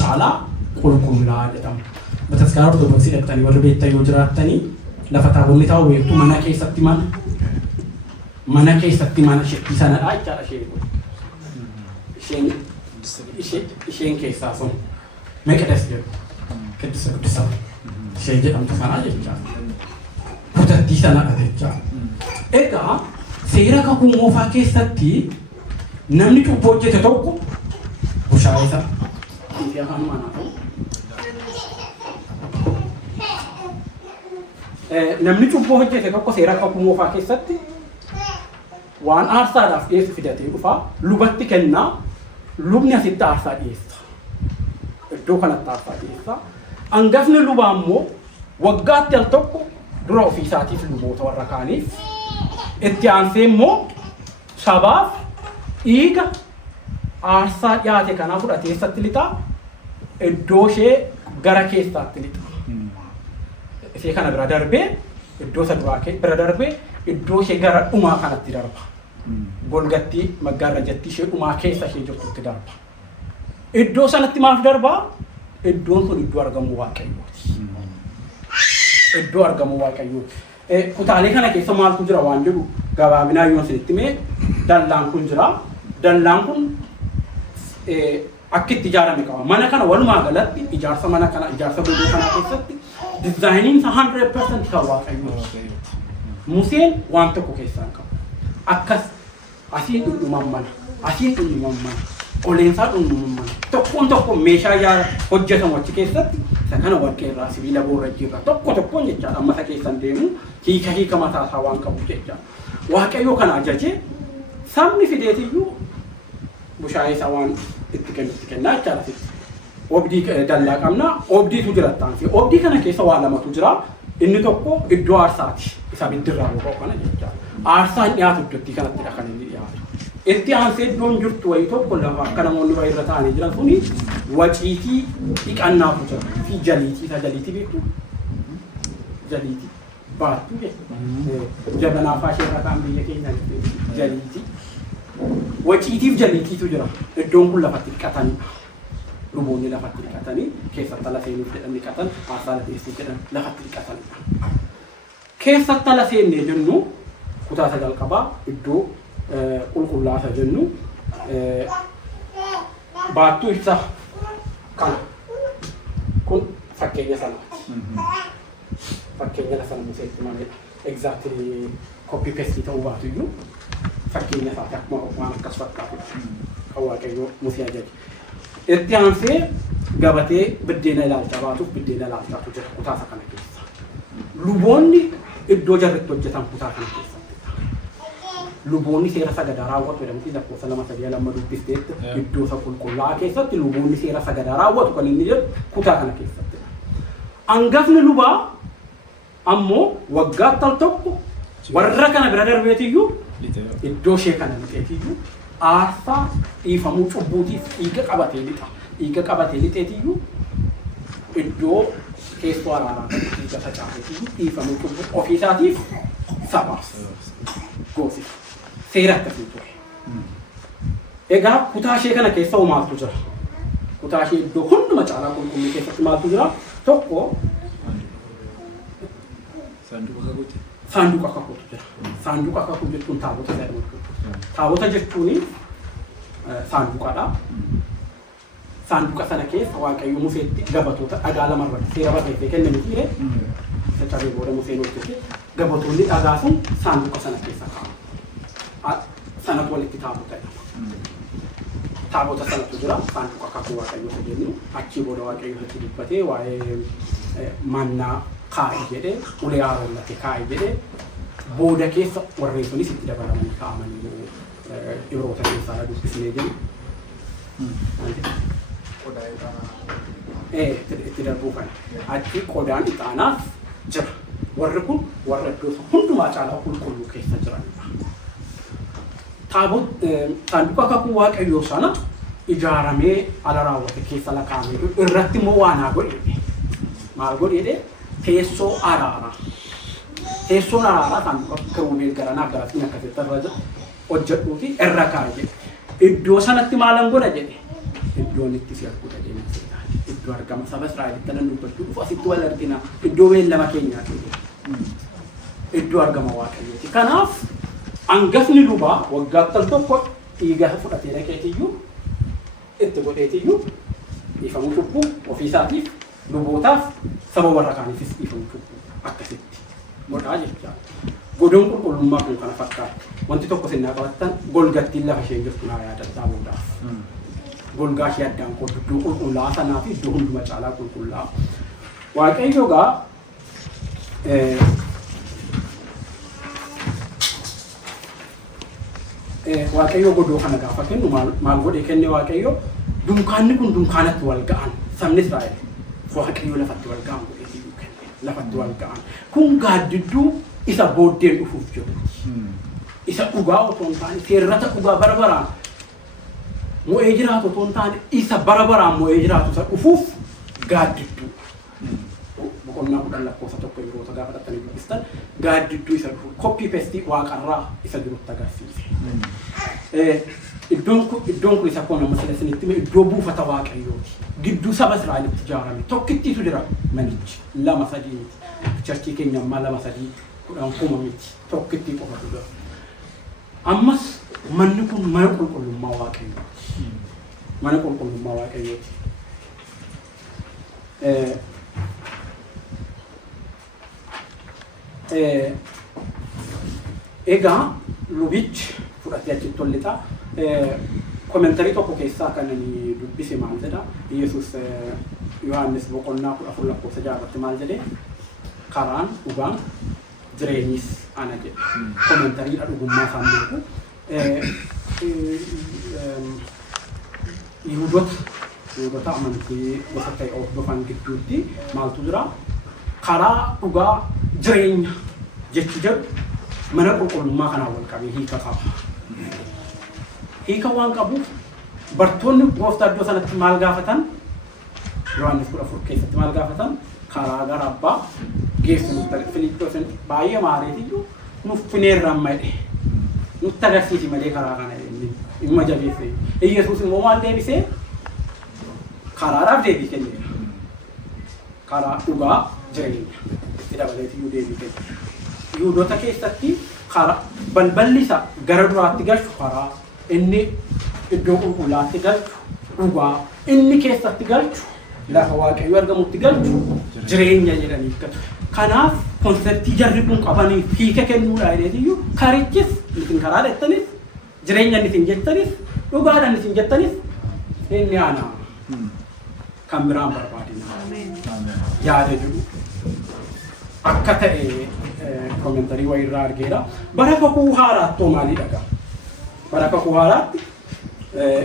caalaa qulqullaa jedhama. Bataskaana Ortodoksii dhaqxanii warri beektan yoo jiraattanii lafa taabonni taa'u beektu mana keessatti mana sheetti sanadhaa jechaadha isheen keessaa sun meqedas jedhu qiddisa guddisaa ishee jedhamtu sanaa jechaadha. Butattii sanadha jechaadha. Egaa seera kakuu moofaa keessatti namni cubbuu hojjete tokko bushaayee sana itti afaan manaa ta'u. Namni cubbuu hojjete tokko seera kakuu moofaa keessatti waan aarsaadhaaf dhiyeessu fidatee dhufaa lubatti kennaa lubni asitti aarsaa dhiyeessa. Iddoo kanatti aarsaa dhiyeessa. Hangafni lubaa immoo waggaatti al tokko dura ofiisaatiif luboota warra kaaniif itti aansee immoo sabaaf dhiiga aarsaa dhiyaate kanaa fudhatee eessatti lixaa iddoo ishee gara keessaatti lixa. Ishee kana bira darbee iddoo isa duraa bira darbee iddoo ishee gara dhumaa kanatti darba. Golgattii maggaarrajattii ishee dhumaa keessa ishee jirtutti darba. Iddoo sanatti maaf darbaa? Iddoon sun iddoo argamuu Waaqayyooti. Iddoo argamuu Waaqayyooti. Kutaalee kana keessa maaltu jira waan jedhu gabaabinaa yoo isinitti mee dallaan kun jira. Dallaan kun akka itti ijaarame qaba. Mana kana walumaa galatti ijaarsa mana kana ijaarsa godoo kanaa keessatti dizaayiniin 100% kan Waaqayyooti. Museen waan tokko keessaan qaba. Akkas asiin dhundhuman mana, asiin dhundhuman mana, oleensaa dhundhuman mana. Tokkoon meeshaa hojjetamu achi keessatti isa kana warqee irraa sibiila boorrajjii irraa tokkoon jechaadha. Amma isa keessan deemu hiika mataa isaa waan qabu jechaadha. Waaqayyoo kana ajajee sabni fideetiyyuu bushaayee isaa waan itti kennaa jechaadha. Obdii dallaa qabna. Obdiitu jira taansi. Obdii kana keessa waa lamatu jira. Inni tokko iddoo aarsaati. Isa biddirraa boqoo kana jechaadha. Aarsaan dhiyaatu iddootti kanattidha kan inni dhiyaatu. Itti aansee iddoon jirtu wayii tokko lafa akka namoonni baay'ee irra taa'anii jiran suni waciitii dhiqannaatu jira. Fi jaliitii jaliitii beektu. Jaliitii baattuu jabanaa faashee irra ta'an biyya keenya jaliitii. Waciitiif jaliitiitu jira. Iddoon kun lafatti dhiqatanidha. Luboonni lafatti dhiqatanii keessatti ala seenuuf jedhan dhiqatan aarsaa dhiyeessuuf jedhan lafatti dhiqatanidha. Keessatti ala seennee jennu kutaa sagal qabaa iddoo qulqullaasa jennu baattuu ibsa kana kun fakkeenya sanaati. Fakkeenya sana Museetti malee exactly copy paste ta'uu baatu iyyuu fakkeenya isaati akkuma waan akkas fakkaatudha. Kan Waaqayyoo Musee ajaje. Itti aansee gabatee biddeena ilaalchaa baatuuf biddeena ilaalchaatu jira kutaa kana keessa. Luboonni iddoo jarritti hojjetan kutaa kana keessatti. Luboonni seera sagadaa raawwatu jedhamti lakkoofsa 2-3 dubbisteetti iddoo isa qulqullaa'aa keessatti luboonni seera sagadaa raawwatu kan inni jedhu kutaa kana keessatti. Hangafni lubaa ammoo waggaatti al tokko warra kana bira darbeetiyyuu iddoo ishee kana lixeetiyyuu aarsaa dhiifamuu cubbuutiif dhiiga qabatee lixa. Dhiiga qabatee lixeetiyyuu iddoo keessoo araaraa dhiiga facaaseetiyyuu dhiifamuu cubbuu ofiisaatiif sabaaf goosisa. Seera akkasii ture. Egaa kutaa ishee kana keessa maaltu jira? Kutaa ishee iddoo hunduma caalaa qulqulluu keessatti maaltu jira? Tokko saanduqa kakuutu jira. Saanduqa kakuu jechuun taabota jedhamu. Taabota jechuun saanduqadha. Saanduqa sana keessa Waaqayyo Museetti gabatoota dhagaa lamarratti seera barreessee kennaniifi isa cabee booda Museen hojjete gabatoonni dhagaa sun saanduqa sana keessa kaa'amu. Sanatu walitti taabota jedhama. Taabota sanatu jira. Saanduqa kakuu Waaqayyoo jennu achii booda Waaqayyo itti dubbatee waa'ee mannaa kaa'e jedhee ulee Aroon kaa'e jedhee booda keessa warreen sunis itti dabalamanii kaa'amanii Ibroota keessaa dubbisnee jennu. Itti darbuu kana. Achi qodaan ixaanaaf jira. Warri kun warra iddoo hundumaa caalaa qulqulluu keessa jiranidha. Saanduqa kakuu Waaqayyoo sana ijaaramee ala raawwate keessa la kaa'amee irratti immoo waan haa godhee maal godhee teessoo araaraa. Teessoon araaraa saanduqa kiruubeel garanaaf garaatti akkasitti irra hojjedhuuti irra kaa'e jedhe. Iddoo sanatti maalan godha jedhe iddoon itti si arguudha deemee iddoo argama saba Israa'elitti kan dubbachuu dhufu asitti wal argina iddoo beellama keenyaati iddoo argama Waaqayyooti. Kanaaf hangafni lubaa waggaatti tokko dhiiga fudhatee dhaqeetiyyuu itti godheetiyyuu dhiifamuu cubbuu ofiisaatiif lubootaaf saba warra kaaniifis dhiifamuu cubbuu akkasitti godhaa jechuudha. Godoon qulqullummaa kun kana fakkaata. Wanti tokko sinnaa qabattan golgattiin lafa ishee jirtu naa yaadataa boodaaf. Golgaa ishee addaan qooddu iddoo qulqullaa'aa sanaa fi iddoo hunduma caalaa qulqullaa'aa. Waaqayyo gaa Waaqayyo godoo kana gaafa kennu maal godhee kenne Waaqayyo dunkaanni kun dunkaanatti wal ga'an sabni Israa'el Waaqayyo lafatti wal ga'an godhee kenne lafatti wal ga'an kun gaaddidduu isa booddeen dhufuuf jiru. Isa dhugaa otoo hin taane seerrata dhugaa bara baraan mo'ee jiraatu otoo hin taane isa bara baraan mo'ee jiraatu isa dhufuuf gaaddidduu. Boqonnaa 10 lakkoofsa tokko yeroota gaafa dhattanii dubbistan gaaddidduu isa dhufu koppii pestii waaqarraa isa jirutti agarsiise. Iddoon kun isa koon amma sila isinitti hime iddoo buufata Waaqayyooti. Gidduu saba Israa'elitti ijaarame tokkittiitu jira manichi 2-3 miti. Charchii keenya ammaa 2-3 kudhan kuma miti tokkittii qofatu jira. Ammas manni kun mana qulqullummaa Waaqayyooti. Mana qulqullummaa Waaqayyooti. Egaa lubichi fudhatee achitti tollixa. Komentarii tokko keessaa kan inni dubbise maal jedha Yesuus Yohaannis boqonnaa 14 lakkoofsa 6 irratti maal jedhee karaan dhugaan jireenyis ana jedha. Komentariidha dhugummaa isaan beeku. Yihudoota amantii gosa ta'e hordofan gidduutti maaltu jira? Karaa dhugaa jireenya jechi jedhu mana qulqullummaa kanaan wal qabee hiika qaba. Hiika waan qabuuf bartoonni gooftaa iddoo sanatti maal gaafatan? Yohaannis 14 keessatti maal gaafatan? Karaa gara abbaa geessu nutti Filiiphoos baay'ee maariitiyyuu nuuf fineerra madhe nutti agarsiisi malee karaa kana dhimma jabeesse. Yesuus immoo maal deebisee? Karaadhaaf deebii kenneera. Karaa dhugaa jireenya itti dabaleetiyyuu deebii kenna. Yihudoota keessatti karaa balballi isa gara duraatti galchu karaa inni iddoo qulqullaatti galchu dhugaa inni keessatti galchu lafa Waaqayyo argamutti galchu jireenya jedhanii hiikkatu. Kanaaf konseptii jarri kun qabanii hiika kennuudha jedheetiyyuu karichis isin karaa jettanis jireenya isin jettanis dhugaadhaan isin jettanis inni aanaa kan biraan barbaadina yaada jedhu akka ta'e komentarii wayirraa argeera. Bara kakuu haaraatti maalii dhagaa? Bara kakuu haaraatti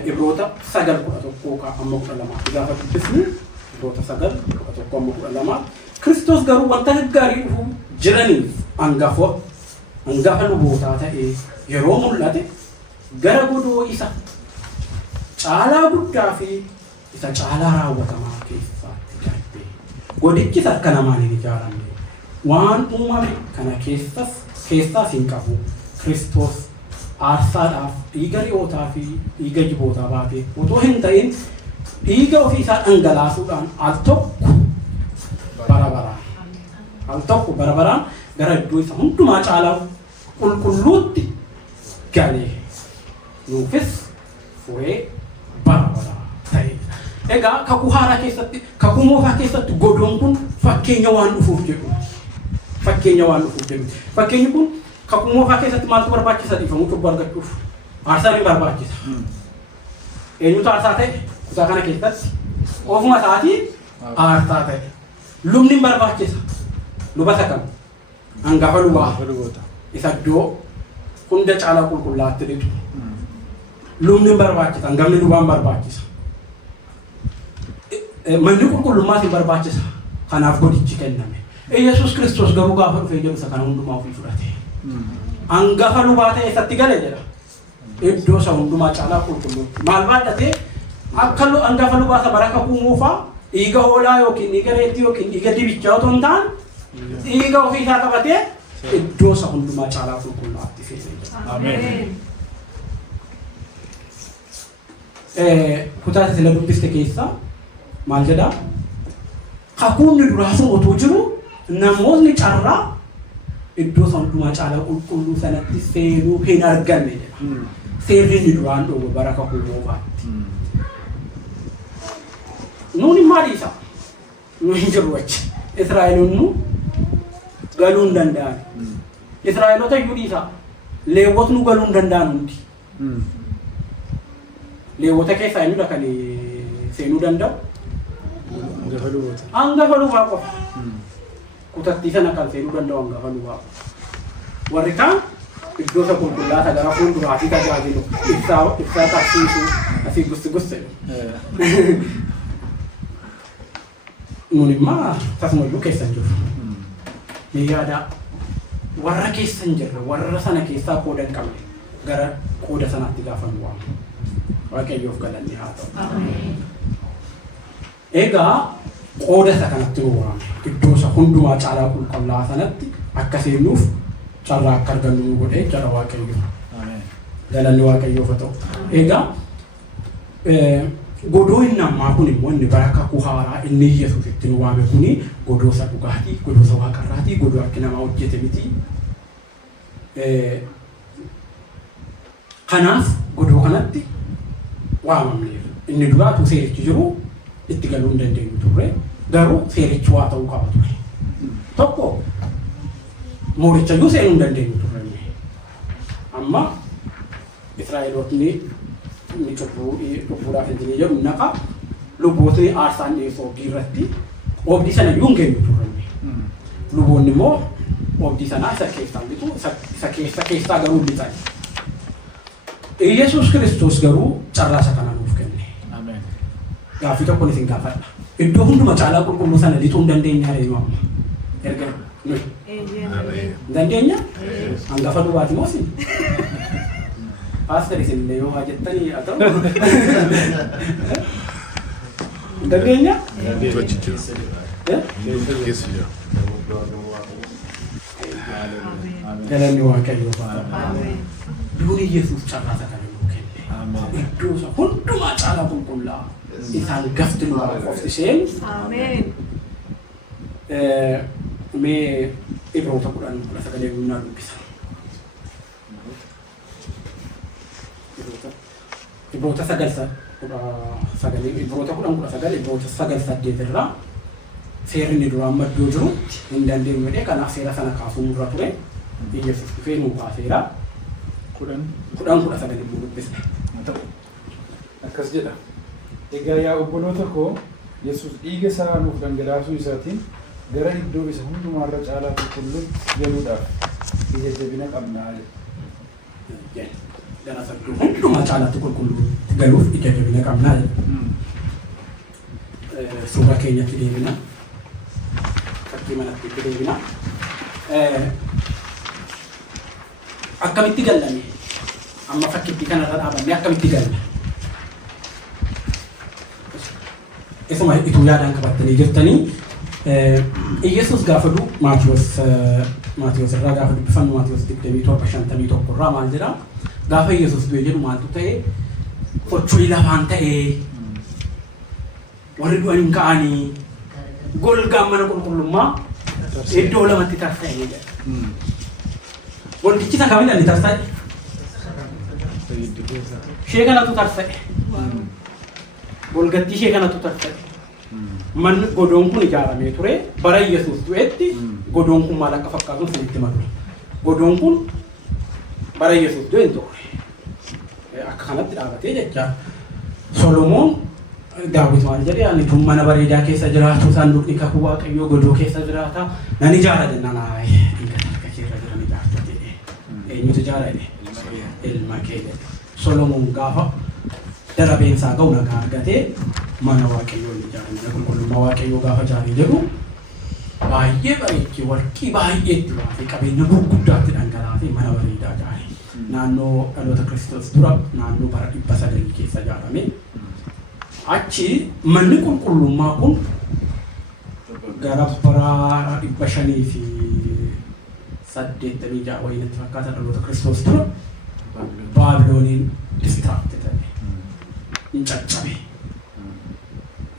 Ibroota 9:11 amma 12 gaafa dubbisnu Ibroota 9:11 amma 12 Kiristoos garuu wanta gaggaarii dhufu jiraniif hangafa lubootaa ta'ee yeroo mul'ate gara godoo isa caalaa guddaa fi isa caalaa raawwatamaa keessaatti darbe. Godichis akka namaan hin ijaaramne waan uumame kana keessaas hin qabu. Kiristoos aarsaadhaaf dhiiga re'ootaa fi dhiiga jibootaa baatee otoo hin ta'in dhiiga ofii isaa dhangalaasuudhaan al tokko bara baraan gara iddoo isa hundumaa caalaa qulqulluutti galee nuufis furee bara baraa ta'e. Egaa kakuu haaraa keessatti kakuu moofaa keessatti godoon kun fakkeenya waan dhufuuf jedhu. Fakkeenyi kun kakuu moofaa keessatti maaltu barbaachisa dhiifamuu cubbuu argachuuf? Aarsaan hin barbaachisa. Eenyutu aarsaa ta'e? Kutaa kana keessatti ofuma isaatiin aarsaa ta'e. Lubni hin barbaachisa. Luba sakam hangafa lubaa isa iddoo hunda caalaa qulqullaatti dhiqu. Lubni hin barbaachisa. Hangafni lubaa hin barbaachisa. Manni qulqullummaas hin barbaachisa. Kanaaf godichi kenname. Yesuus Kiristoos garuu gaafa dhufee jedhu isa kana hundumaa ofii fudhate. Hangafa lubaa ta'e isatti gale jedha. Iddoo isa hundumaa caalaa qulqulluutti. Maal baadhatee akka hangafa lubaa isa bara kakuu moofaa dhiiga hoolaa yookiin dhiiga reettii yookiin dhiiga dibichaa otoo hin taane dhiiga ofii isaa qabatee iddoo isa hundumaa caalaa qulqullaatti fe'ee jira. Ameen. kutaa sila dubbiste keessaa maal jedhaa kakuunni duraa sun otoo jiru namoonni carraa iddoo hundumaa caalaa qulqulluu sanatti seenuu hin arganne jedha. Seerri inni duraan dhoowwe bara kakuu moofaatti. Nuuni maal isa? Nu hin jirru achi. Israa'eloonni galuu hin danda'an. Israa'eloota iyyuu dhiisa. Leewwotni galuu hin danda'an hundi. Leewwota keessaa eenyudha kan seenuu danda'u? Hangafa lubaa qofa. Kutattii sana kan seenuu danda'u hangafa lubaa qofa. Warri kaan iddoo isa qulqullaata gara fuulduraatii tajaajilu ibsaa taasisuu asii gusse. Nuun immoo tasumayyuu keessa hin jiru. Ni yaada warra keessa hin jirre warra sana keessaa qooda hin qabne gara qooda sanaatti gaafa nu waamu. Waaqayyoof galanni haa ta'u. Egaa qooda isa kanatti nu waame iddoo isa hundumaa caalaa qulqullaa'aa sanatti akka seennuuf carraa akka argannu nu godhee jara Waaqayyoo. Galanni Waaqayyoof haa ta'u. Egaa godoo inni ammaa kun immoo inni bara kakuu haaraa inni Yesuus itti nu waame kuni godoo isa dhugaatii, godoo isa waaqarraatii, godoo akka namaa hojjete miti. Kanaaf godoo kanatti waamamneera. Inni duraatu seerichi jiru itti galuu hin dandeenyu turre garuu seerichi waa ta'uu qaba ture. Tokko moorichayyuu seenuu hin dandeenyu turre. Amma Israa'elootni inni cubbuudhaaf hin jirre jedhu naqa lubootni aarsaan dhiyeessoo irratti oobdii sana iyyuu hin geenyu turre. Luboonni immoo oobdii sanaa isa keessaan bitu isa keessaa garuu bitan. Yesuus Kiristoos garuu carraasa kana nuuf kenne. Gaaffii tokkoon isin gaafadha. Iddoo hunduma caalaa qulqulluu sana lixuu hin dandeenya reeyu amma. Erga nuyi. Dandeenya? Hangafa duwwaati moo isin? Paaster isinillee yoo haa jettanii haa ta'u. Dandeenya? Galanni Waaqayyoof haa ta'u. Duuni Yesuus carraasa kana nuu kenne. Iddoo isa hundumaa caalaa qulqullaa'aa. Isaan gafti nu qofti isheen. Mee Ibroota 10:19 nuunaa dubbisa. Ibroota 9:19 Ibroota 9:8 irraa seerri inni duraan maddoo jirutti hin dandeenyu jedhee kanaaf seera sana kaasuu nurra ture. Yesuus dhufee nuu kaaseera. 10:19 immoo dubbisne. Akkas jedha. Egaa yaa obboloota koo Yesuus dhiiga isaa nuuf dhangalaasuu isaatiin gara iddoo isa hundumaarra caalaa qulqulluutti galuudhaaf ija jabina qabnaa jedha. Gara iddoo hundumaa caalaatti qulqulluutti galuuf ija jabina qabnaa jedha. Suura keenyatti deebina. Fakkii manatti itti deebina. Akkamitti gallame? Amma fakkiitti kanarra dhaabanne akkamitti galla? Isuma ituu yaadaan qabattanii jirtanii Yesuus gaafa du'u Maatiyos irraa gaafa dubbifannu Maatiyos 27:51 irraa maal jedhaa? Gaafa Yesuus du'e jedhu maaltu ta'ee sochii lafaan ta'ee warri du'an hin ka'anii golgaan mana qulqullummaa iddoo lamatti tarsa'ee jedha. Waldichi isa kamiin inni tarsa'e? Ishee kanatu tarsa'e. Golgattii ishee kanatu tarsa'e. Manni godoon kun ijaaramee ture bara Yesuus du'etti godoon kun maal akka fakkaatu isinitti hima ture. Godoon kun bara Yesuus du'e hin turre. Akka kanatti dhaabatee jecha Solomoon Daawit maal jedhee ani tun mana bareedaa keessa jiraatu saanduqni kakuu Waaqayyoo godoo keessa jiraata nan ijaara jennaan dhiiga harka keerra jiran ijaarta jedhee. Eenyutu ijaara jedhe? Ilma kee jedhe. Solomoon gaafa darabeensaa ga'u nagaa argatee mana Waaqayyoo ijaare mana qulqullummaa Waaqayyoo gaafa ijaaree jedhu baay'ee bareechee warqii baay'ee itti baasee qabeenya gurguddaatti dhangalaasee mana bareedaa ijaare. Naannoo dhaloota Kiristoos dura naannoo bara 900 keessa ijaarame. Achi manni qulqullummaa kun gara bara 586 wayinatti fakkaata dhaloota Kiristoos dura Baabilooniin distraakte ta'e. hin caccabe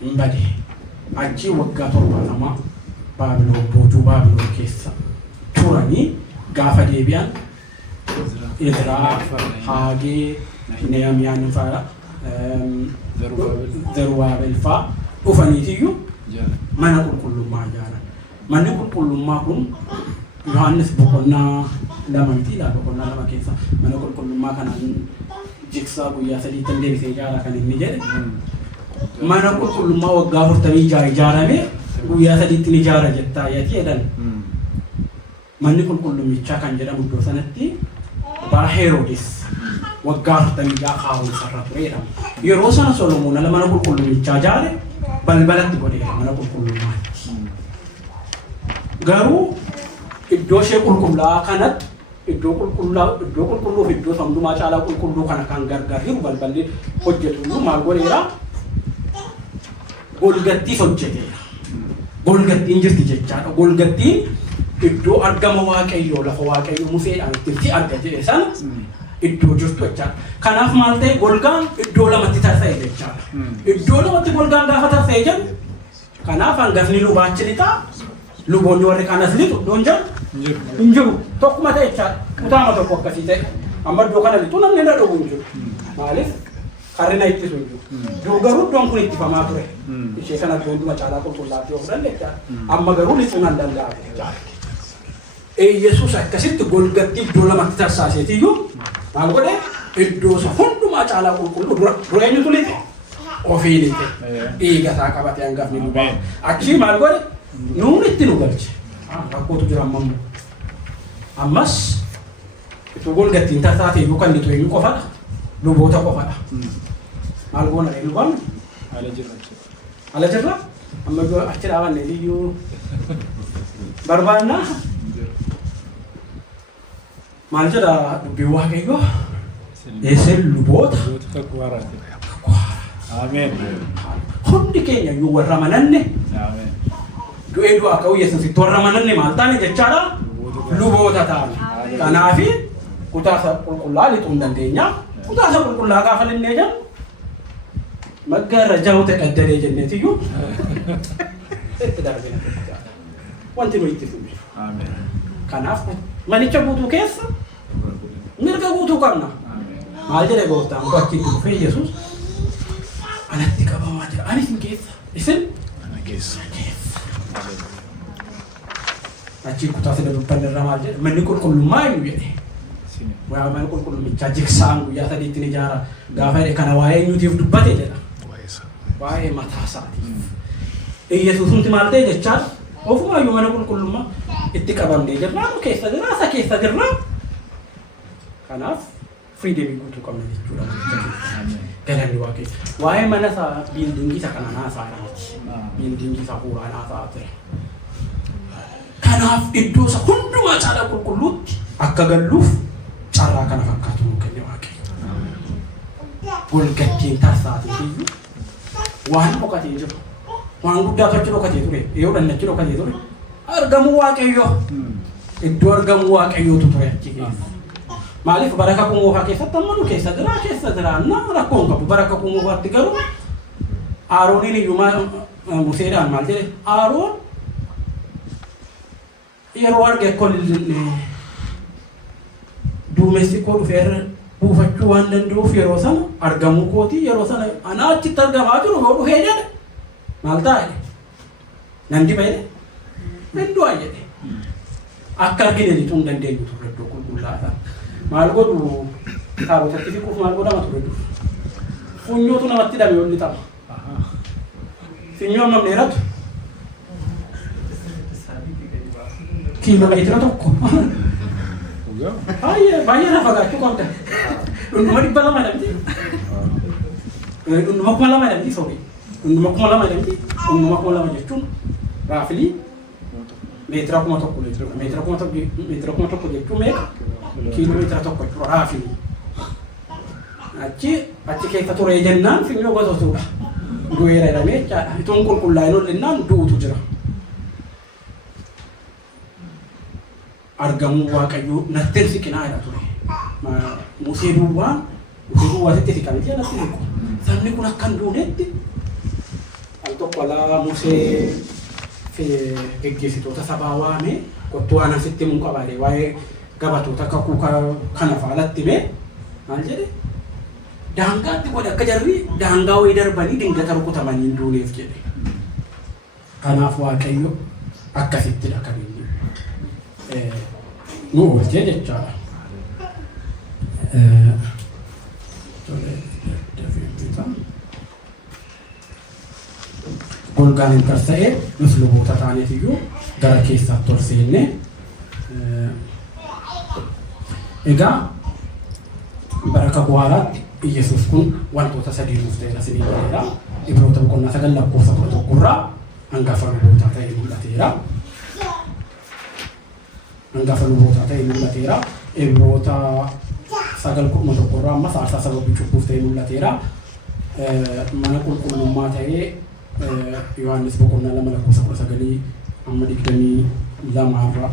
hin bade achi waggaa 70 Baabiloon boojuu Baabiloon keessa turanii gaafa deebi'an Izraa Haagee Nehemiyaan fa'aa Zerubaabel fa'aa dhufaniitiyyuu mana qulqullummaa ijaaran. Manni qulqullummaa kun Yohaannis boqonnaa 2 keessa mana qulqullummaa kanaan jigsaa guyyaa 3 deebisee ijaara kan inni jedhe. Mana qulqullummaa waggaa 46 ijaarame guyyaa 3 ijaara jettaa yati jedhan. Manni qulqullumichaa kan jedhamu iddoo sanatti bara Heroodis waggaa 46 haaromsarra turedha. Yeroo sana Solomoon ala mana qulqullumichaa ijaare balbalatti godhee mana qulqullummaatti. Garuu iddoo ishee qulqullaa'aa kanatti iddoo qulqulluu fi iddoo hundumaa caalaa qulqulluu kana kan gargaaru balballi hojjetu maal godheera? Golgattiis hojjeteera. Golgattiin jirti jechaadha. Golgattiin iddoo argama Waaqayyoo lafa Waaqayyoo Museedhaan itti argate sana iddoo jirtu jechaadha. Kanaaf maal ta'e golgaan iddoo lamatti tarsa'e jechaadha. Iddoo lamatti golgaan gaafa tarsa'e jedhu kanaaf hangafni lubaachi lixaa luboonni warri kanas lixu iddoon jiru hin jiru tokkuma ta'e jechaadha. Kutaama tokko akkasii ta'e amma iddoo kana lixu namni irra dhufu hin jiru. Maaliif karri na ittisu hin jiru. Garuu iddoon kun ittifamaa ture. Ishee kana iddoo hunduma caalaa qulqullaatti of dandeechaadha. Amma garuu lixuun hin danda'amu jechaadha. Yesuus akkasitti golgatti iddoo lamatti tarsaaseetiyyuu maal godhe iddoo isa hundumaa caalaa qulqulluu dura eenyutu lixe ofii lixe dhiigasaa qabate hangafni lubaa achii maal godhe nuun itti nu galche rakkootu jira ammas itti golgattiin tarsaate iyyuu kan lixu eenyu qofadha luboota qofadha maal goona lubaan ala jirra amma achi dhaabanne iyyuu barbaannaa maal jedha dubbii Waaqayyoo eeseen luboota Ameen. Hundi keenya iyyuu warra mananne du'ee du'aa ka'uu Yesuusitti warra mananne maal taane jechaadha luboota taane. Kanaaf kutaasa qulqullaa lixuu hin dandeenya. Kutaasa qulqullaa gaafa linnee jennu maggaarrajaa taqaddalee jenneetiyyuu itti darbina. Wanti nuyi itti fuudhu. Kanaaf manicha guutuu keessa mirga guutuu qabna. Maal jedhe gooftaan bakki itti dhufee Yesuus anatti qabamaa jira. Ani isin keessa isin ana keessa. Achi kutaa fida dubbanni irraa maal jedhe manni qulqullummaa eenyu jedhe. Waa mana qulqullumichaa jigsaan guyyaa 3 ittiin ijaara gaafa jedhe kana waa'ee eenyutiif dubbate jedha. Waa'ee mataa isaatiif. Yesuusumti maal ta'e jechaadha. Ofumaayyuu mana qulqullummaa itti qabamnee jirraa keessa jirraa isa keessa jirraa. Kanaaf freedom guutuu qabna jechuudha. Galanni Waaqayyo. Waa'ee mana isaa biildingii isa kana naasaadhaati. Biildingii isa huuraan haasaa ture. Kanaaf iddoo isa hundumaa caalaa qulqulluutti akka galluuf carraa kana fakkaatu nu kenne Waaqayyo. Golgattiin tarsaatiifiyyuu waan dhokatee jiru. Waan guddaa achi dhokatee ture. Yoo dhannachi dhokatee ture. Argamuu Waaqayyoo. Iddoo argamuu Waaqayyootu ture achi keessa. Maaliif baraka kumoofaa keessatti amma nu keessa jira nama rakkoon qabu baraka kumoofaatti garuu Aarooniin iyyuu Museedhaan maal jedhe Aaroon yeroo arge akka duumessi koo dhufee buufachuu waan danda'uuf yeroo sana argamuu kooti yeroo sana ana achitti argamaa jiru yoo dhufee jedhe maal ta'a nan diba jedhe nan du'a jedhe akka argine lixuu hin dandeenyu turre iddoo qulqullaa'aa. Maal godhu taabotatti fiquuf maal godhama ture dur. Funyootu namatti hidhame yoo lixama. Funyoon namni dheeratu kiiloomeetira tokko. Baay'ee na fagaachuu qabda. Dhundhuma 200 dhabdi. Dhundhuma 200 dhabdi soori. Dhundhuma 200 dhabdi. Dhundhuma 200 jechuun raafilii meetira 1,000 jechuudha. Meetira 1,000 jechuun meeqa? Kiiloomeetira tokko jechuudha raafilii. Achi keessa ture jennaan finyoo gosotuudha. Du'eera jedhamee jechaadha. Ituun qulqullaa'in ol jennaan du'utu jira. Argamuu Waaqayyoo natti siqinaa jedha ture. Musee duwwaatti siqamee natti siqu. sabni kun akkan duunetti al tokko ala Musee geggeessitoota sabaa waame kottuu waan asitti mun qabaale waa'ee gabatoota kakuu kana faalatti mee maal jedhe daangaatti godhe akka jarri daangaa wayii darbanii dingata rukutamanii hin duuneef jedhe. Kanaaf Waaqayyo akkasittidha kan inni nu oolchee jechaadha. Golgaan hin tarsa'ee nus luboota taaneef iyyuu gara keessaatti ol seenne egaa baraka bu'aaraatti Yesuus kun wantoota sadii nuuf ta'eera sinii jedheera. Ibroota boqonnaa 9 lakkoofsa 11 irraa hangafa lubootaa ta'ee mul'ateera. Hangafa lubootaa ta'ee mul'ateera. Ibroota 9:11 irraa ammas aarsaa sababii cubbuuf ta'ee mul'ateera. Mana qulqullummaa ta'ee Yohaannis boqonnaa 2 lakkoofsa 19 amma 22 irraa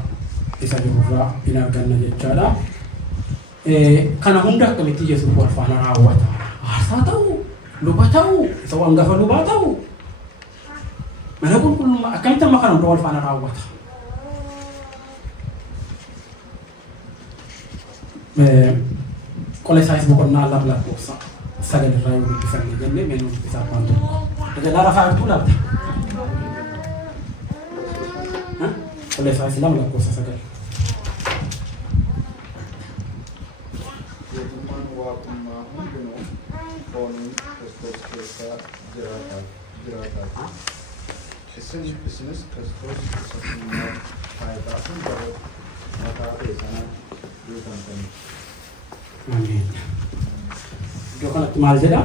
isa jirurraa hin arganna jechaadha. Kana hunda akkamitti Yesuus wal faana raawwata? Aarsaa ta'uu, luba ta'uu, isa hangafa lubaa ta'uu, mana qulqullummaa akkamitti amma kana hunda wal faana raawwata? Qola Isaayyaas boqonnaa 2 lakkoofsa 9 irraa yoo dubbifanne jennee meenuu dubbisaa waan tokko. Tajaajila rafaa jirtuu laata? Qola Isaayyaas 2 lakkoofsa 9. Isinis Kiristoos isa faayidaa sun bara mataa ta'e sanaan beekamtanii. Ameen. Iddoo kanatti maal jedha?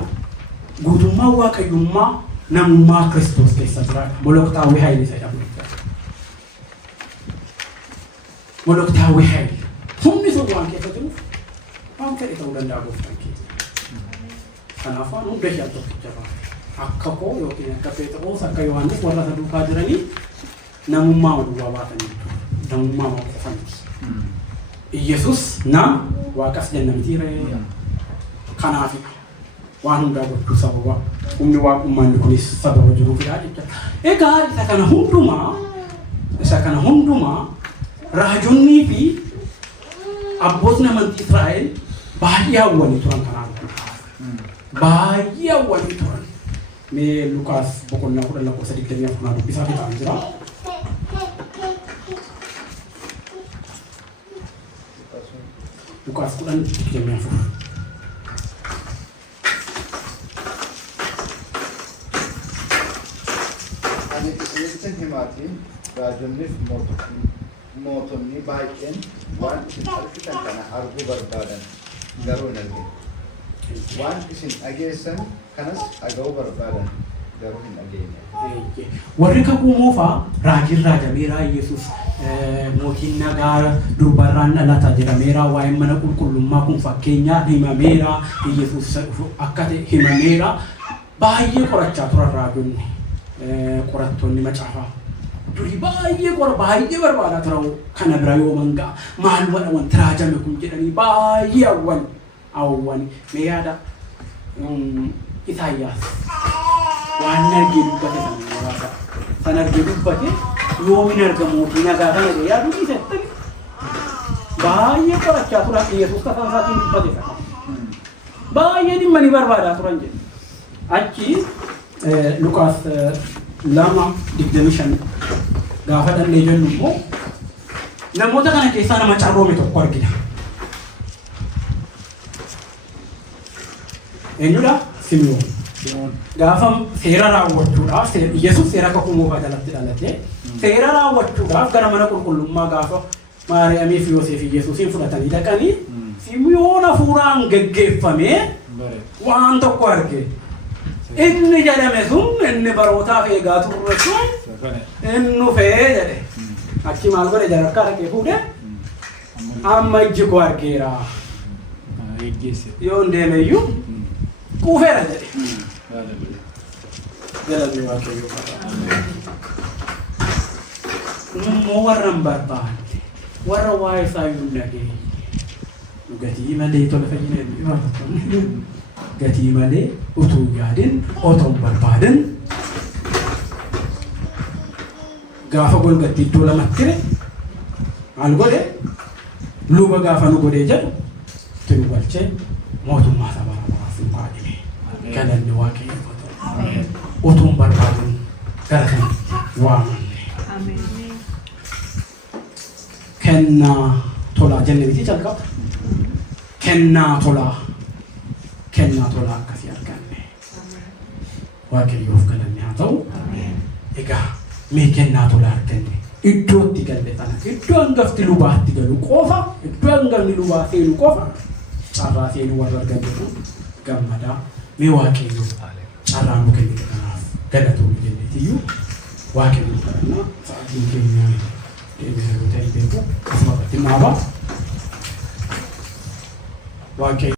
Guutummaa waaqayyummaa namummaa Kiristoos keessa jira. Moloktaawwii Haayil isa jedhamu. Moloktaawwii Haayil. Humni sun waan keessa jiruuf waan fedhe ta'uu danda'a gooftaan keessa. Kanaaf waan hunda ishee tokkicha ba'a. Akka koo yookiin akka Phexros akka Yohaannis warra isa duukaa jiranii namummaa duwwaa baatanii namummaa qofanii. Yesuus nama waaqas jennamtiiree kanaaf waan hundaa gochuu sababa humni waaqummaan kunis sababa jiruufidha jechuudha. Egaa isa kana hundumaa raajonnii fi abbootni amantii Israa'el baay'ee hawwanii turan kanaan baay'ee hawwanii turan. Mee Lukaas boqonnaa 10 lakkoofsa 24 dubbisaa fi ta'an jira. Lukaas 10:24. Ani isinitti himaatiin raajonniif mootonni baay'een waan isin argitan kana arguu barbaadan garuu hin argine. Waan isin dhageessan kanas dhaga'uu barbaadan garuu hin dhageenye. Warri kakuu moofaa raajiin raajameeraa Yesuus mootiin nagaa durbarraan dhalata jedhameera. Waa'een mana qulqullummaa kun fakkeenyaa himameera. Yesuus akka ta'e himameera. Baay'ee qorachaa turan raajonni qorattoonni macaafaa. Durii baay'ee barbaadaa turan kana bira yoo mangaa maal wadha wanti raajame kun jedhanii baay'ee hawwani. Mee yaada Isaayyaas waan argee dubbate sana argee dubbate yoomin argamuufi nagaa kana jedhee yaaduu dhiisettani baay'ee qorachaa turan Yesuus kasaa isaatiin dubbate sana baay'ee dhimmanii barbaadaa turan jedhe. Achi Lukaas 2:25 gaafa dhandhee jennu immoo namoota kana keessaa nama carroome tokko argina. Eenyudha? Simi'oon. Gaafa seera raawwachuudhaaf Yesuus seera kakuu moofaa jalatti dhalate seera raawwachuudhaaf gara mana qulqullummaa gaafa Maariyaamii fi Yoosef Yesuusin fudhatanii dhaqanii Simi'oon hafuuraan geggeeffamee waan tokko arge. Inni jedhame sun inni barootaaf eegaa turre sun inni dhufee jedhe. Achi maal godhe jarakkaa dhaqee fuudhe amma ijji koo argeera. Yoo hin deemeyyuu kuufeera jedhe. Galatni Waaqayyoo qaba. Immoo warra hin barbaanne warra waa'ee isaa iyyuu hin dhageenye gatii malee tola fayyinee gatii malee utuu yaadin otoo barbaadan gaafa golgatti iddoo lamatti hire maal godhe luba gaafa nu godhee jedhu itti nu galchee mootummaa isaa bara baraaf nu kaadhime galanni waaqayyo utuu barbaadan gara kanatti waamanne kennaa tolaa jenne miti jalqaba kennaa tolaa akkasii arganne waaqayyoof galanni haa ta'u. Egaa mee kennaa tolaa arganne iddootti galle sana iddoo hangafti lubaatti galu qofa iddoo hangafni lubaa seenu qofa carraa seenu warra arganne gammadaa mee waaqayyo carraa nu kenne kanaaf galatoomuu jenneetiyyuu waaqayyo kadhannaa sa'aatiin keenya deebi'ee ta'ee beeku asuma irratti naaba waaqayyo